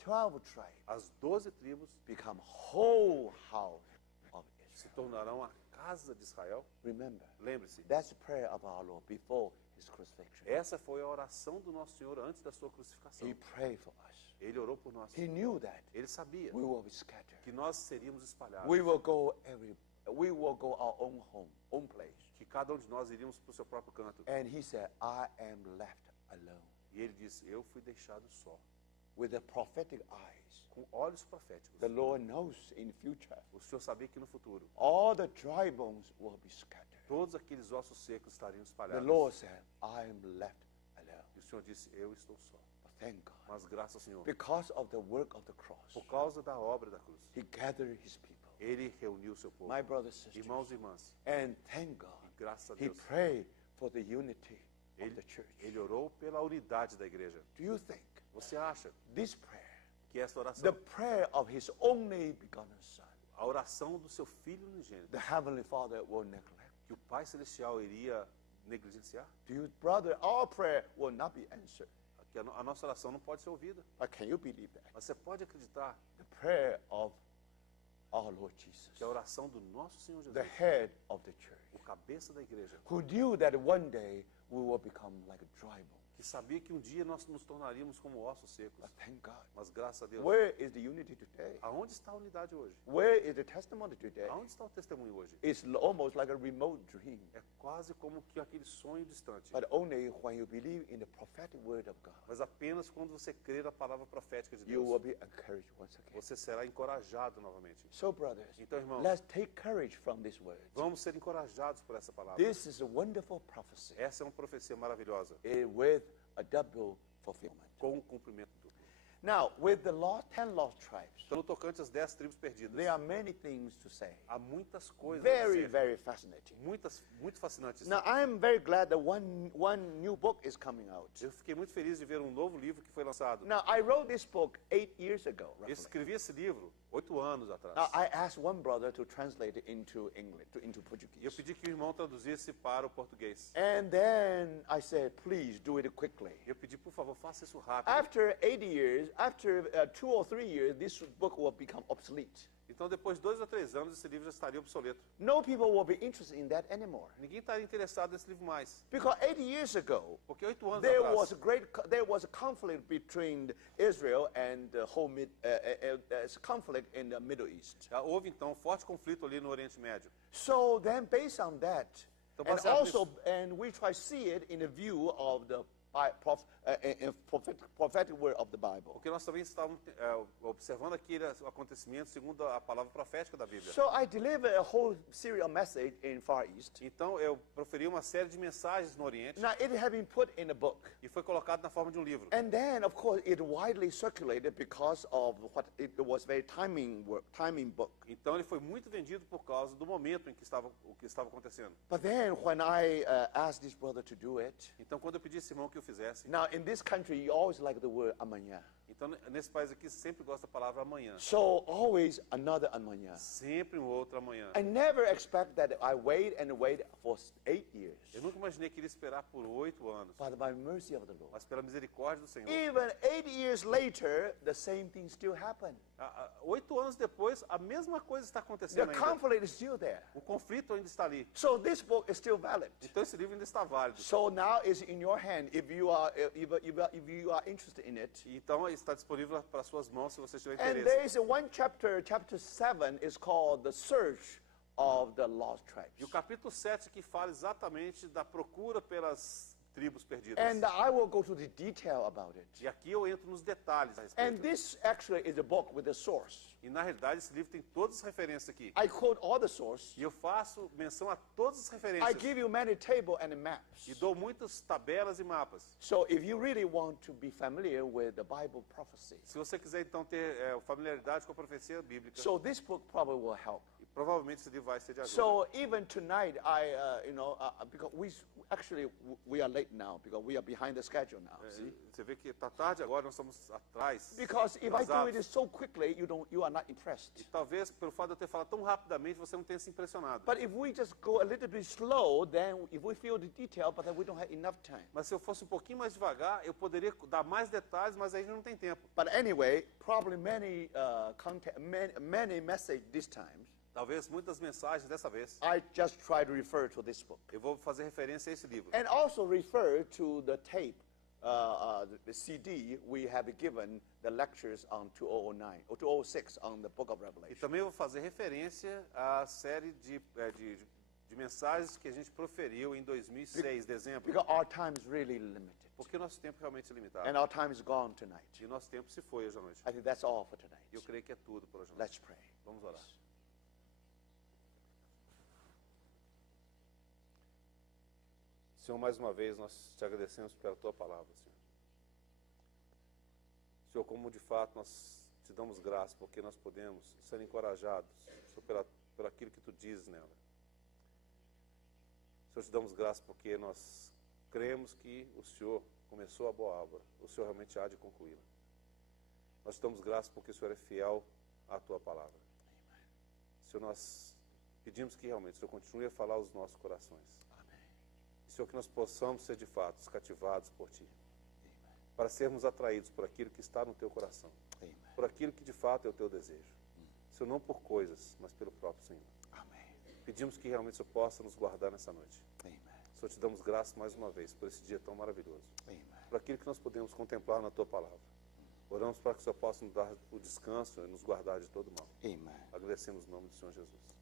12 tribes As 12 tribos become whole house of se Israel. tornarão a casa de Israel. Remember, Lembre-se, that's the prayer of our Lord before his crucifixion. essa foi a oração do nosso Senhor antes da sua crucificação. He prayed for us. Ele orou por nós. He knew that Ele sabia we will be scattered. que nós seríamos espalhados, We will go our own home, own place. que cada um de nós iríamos para o seu próprio canto. And he said, I am left alone. E ele disse, eu fui deixado só, With the prophetic eyes, com olhos proféticos. the Lord knows in future, O Senhor sabia que no futuro, all the dry bones will be scattered. todos aqueles ossos secos estariam The espalhados. Lord said, I am left alone. E o Senhor disse, eu estou só. But thank God. Mas graças ao Senhor, Because of the work of the cross, por causa da obra da cruz, he gathered his people. ele reuniu o seu povo. My brothers and sisters. Irmãos e irmãs, And thank God, graças a he Deus, prayed for the unity of the church. ele orou pela unidade da igreja. Do you think Você acha this prayer, que esta the oração, prayer of his only begotten Son, a oração do seu Filho unigênito, the Heavenly Father will neglect? que o Pai Celestial iria negligenciar? Do you, brother, our prayer will not be answered. Que a nossa oração não pode ser ouvida. But can you believe that? Mas você pode acreditar The prayer of our Lord Jesus, que a oração do nosso Senhor the Jesus, head of the church, o cabeça da igreja, who knew that one day we will become like a dry bone. que sabia que um dia nós nos tornaríamos como ossos secos. But thank God. Mas graças a Deus, Where is the unity today? aonde está a unidade hoje? Where is the testimony today? Aonde está o testemunho hoje? It's almost like a remote dream. É quase como que aquele sonho distante. But only when you believe in the prophetic word of God, Mas apenas quando você crer na palavra profética de you will Deus, be encouraged once again. você será encorajado novamente. So, brothers, Então, irmãos, let's take courage from this word. vamos ser encorajados por essa palavra. This is a wonderful prophecy Essa é uma profecia maravilhosa, with a double fulfillment. com um cumprimento duplo. Now, with the 10 lost tribes, Então, no tocante às 10 tribos perdidas, there are many things to say. há muitas coisas a Very, dizer, very fascinating. muito fascinantes. Now, I am very glad that one new book is coming out. Eu fiquei muito feliz de ver um novo livro que foi lançado. Now, I wrote this book 8 years ago, Eu roughly. escrevi esse livro 8 anos atrás. Now, I asked one brother to translate it into English, into E eu Portuguese. pedi que o irmão traduzisse para o português. And then I said, please do it quickly. Eu pedi, por favor, faça isso rápido. After 80 years, after 2 or 3 years, this book will become obsolete. Então, depois de 2 ou 3 anos, esse livro já estaria obsoleto. No people will be interested in that anymore. Ninguém estaria interessado nesse livro mais. Because 80 years ago, Porque 8 anos there atrás, was a conflict between Israel and the whole conflict in the Middle East. houve então um forte conflito ali no Oriente Médio. So then, based on that, Então, and baseado also, nisso- and we try to see it in the view of the prophetic word of the Bible. Porque nós também estávamos observando aquele acontecimento segundo a palavra profética da Bíblia. So I delivered a whole series of messages in Far East. Então, eu proferi uma série de mensagens no Oriente Now it had been put in a book, e foi colocado na forma de um livro. and then of course it widely circulated because of what it was very timing book. Então, ele foi muito vendido por causa do momento em que o que estava acontecendo. But then when I asked this brother to do it, Então, quando eu pedi a esse irmão que o fizesse, now in this country you always like the word amanhã. Então, nesse país aqui, sempre gosta da palavra amanhã. So always another amanhã. Sempre um outro amanhã. I never expect that I wait and wait for 8 years. Eu nunca imaginei que iria esperar por 8 anos. By the mercy of the Lord. Mas pela misericórdia do Senhor. Even 8 years later, the same thing still happened. 8 anos depois, a mesma coisa está The acontecendo ainda. conflict is still there. O conflito ainda está ali. So this book is still valid. Então esse livro ainda está válido. So now it's in your hand if you are interested in it. Então está disponível para suas mãos se você tiver And interesse. there is one chapter 7 is called The Search of the Lost Tribes. E o capítulo 7 que fala exatamente da procura pelas tribos perdidas. And I will go to the detail about it. E aqui eu entro nos detalhes a And respeito. this actually is a book with a source. E na realidade esse livro tem todas as referências aqui. I quote all the source. E eu faço menção a todas as I referências. give you many tables and maps. E dou muitas tabelas e mapas. So if you really want to be familiar with the Bible prophecy, Se você quiser então ter familiaridade com a profecia bíblica, so this book probably will help. e provavelmente esse livro vai ser de ajuda. So even tonight, because we are late now because we are behind the schedule now. See? Você vê que está tarde agora, nós estamos atrás. Because if I do atrasados. it so quickly, you are not impressed. E talvez pelo fato de eu ter falado tão rapidamente, você não tenha se impressionado. But if we just go a little bit slow, then if we feel the detail, but then we don't have enough time. Mas se eu fosse um pouquinho mais devagar, eu poderia dar mais detalhes, mas aí não tem tempo. But anyway, probably many messages this time. Talvez muitas mensagens dessa vez. I just try to refer to this book. Eu vou fazer referência a esse livro. And also refer to the tape, the CD we have given the lectures on 2009 or 2006 on the book of E Revelation. também vou fazer referência à série de mensagens que a gente proferiu em 2006, dezembro. Because our time is really limited. Porque o nosso tempo realmente é limitado. And our time is gone tonight. E o nosso tempo se foi hoje à noite. I think that's all for tonight. E eu creio que é tudo por hoje à noite. Let's pray. Vamos orar. Senhor, mais uma vez nós te agradecemos pela tua palavra, Senhor. Senhor, como de fato nós te damos graça, porque nós podemos ser encorajados, Senhor, por aquilo que tu dizes nela. Senhor, te damos graça porque nós cremos que o Senhor começou a boa obra, o Senhor realmente há de concluí-la. Nós te damos graça porque o Senhor é fiel à tua palavra. Senhor, nós pedimos que realmente o Senhor continue a falar aos nossos corações. Senhor, que nós possamos ser de fato cativados por Ti, para sermos atraídos por aquilo que está no Teu coração, por aquilo que de fato é o Teu desejo. Senhor, não por coisas, mas pelo próprio Senhor. Pedimos que realmente o Senhor possa nos guardar nessa noite. Senhor, te damos graça mais uma vez por esse dia tão maravilhoso, por aquilo que nós podemos contemplar na Tua palavra. Oramos para que o Senhor possa nos dar o descanso e nos guardar de todo mal. Agradecemos o nome do Senhor Jesus.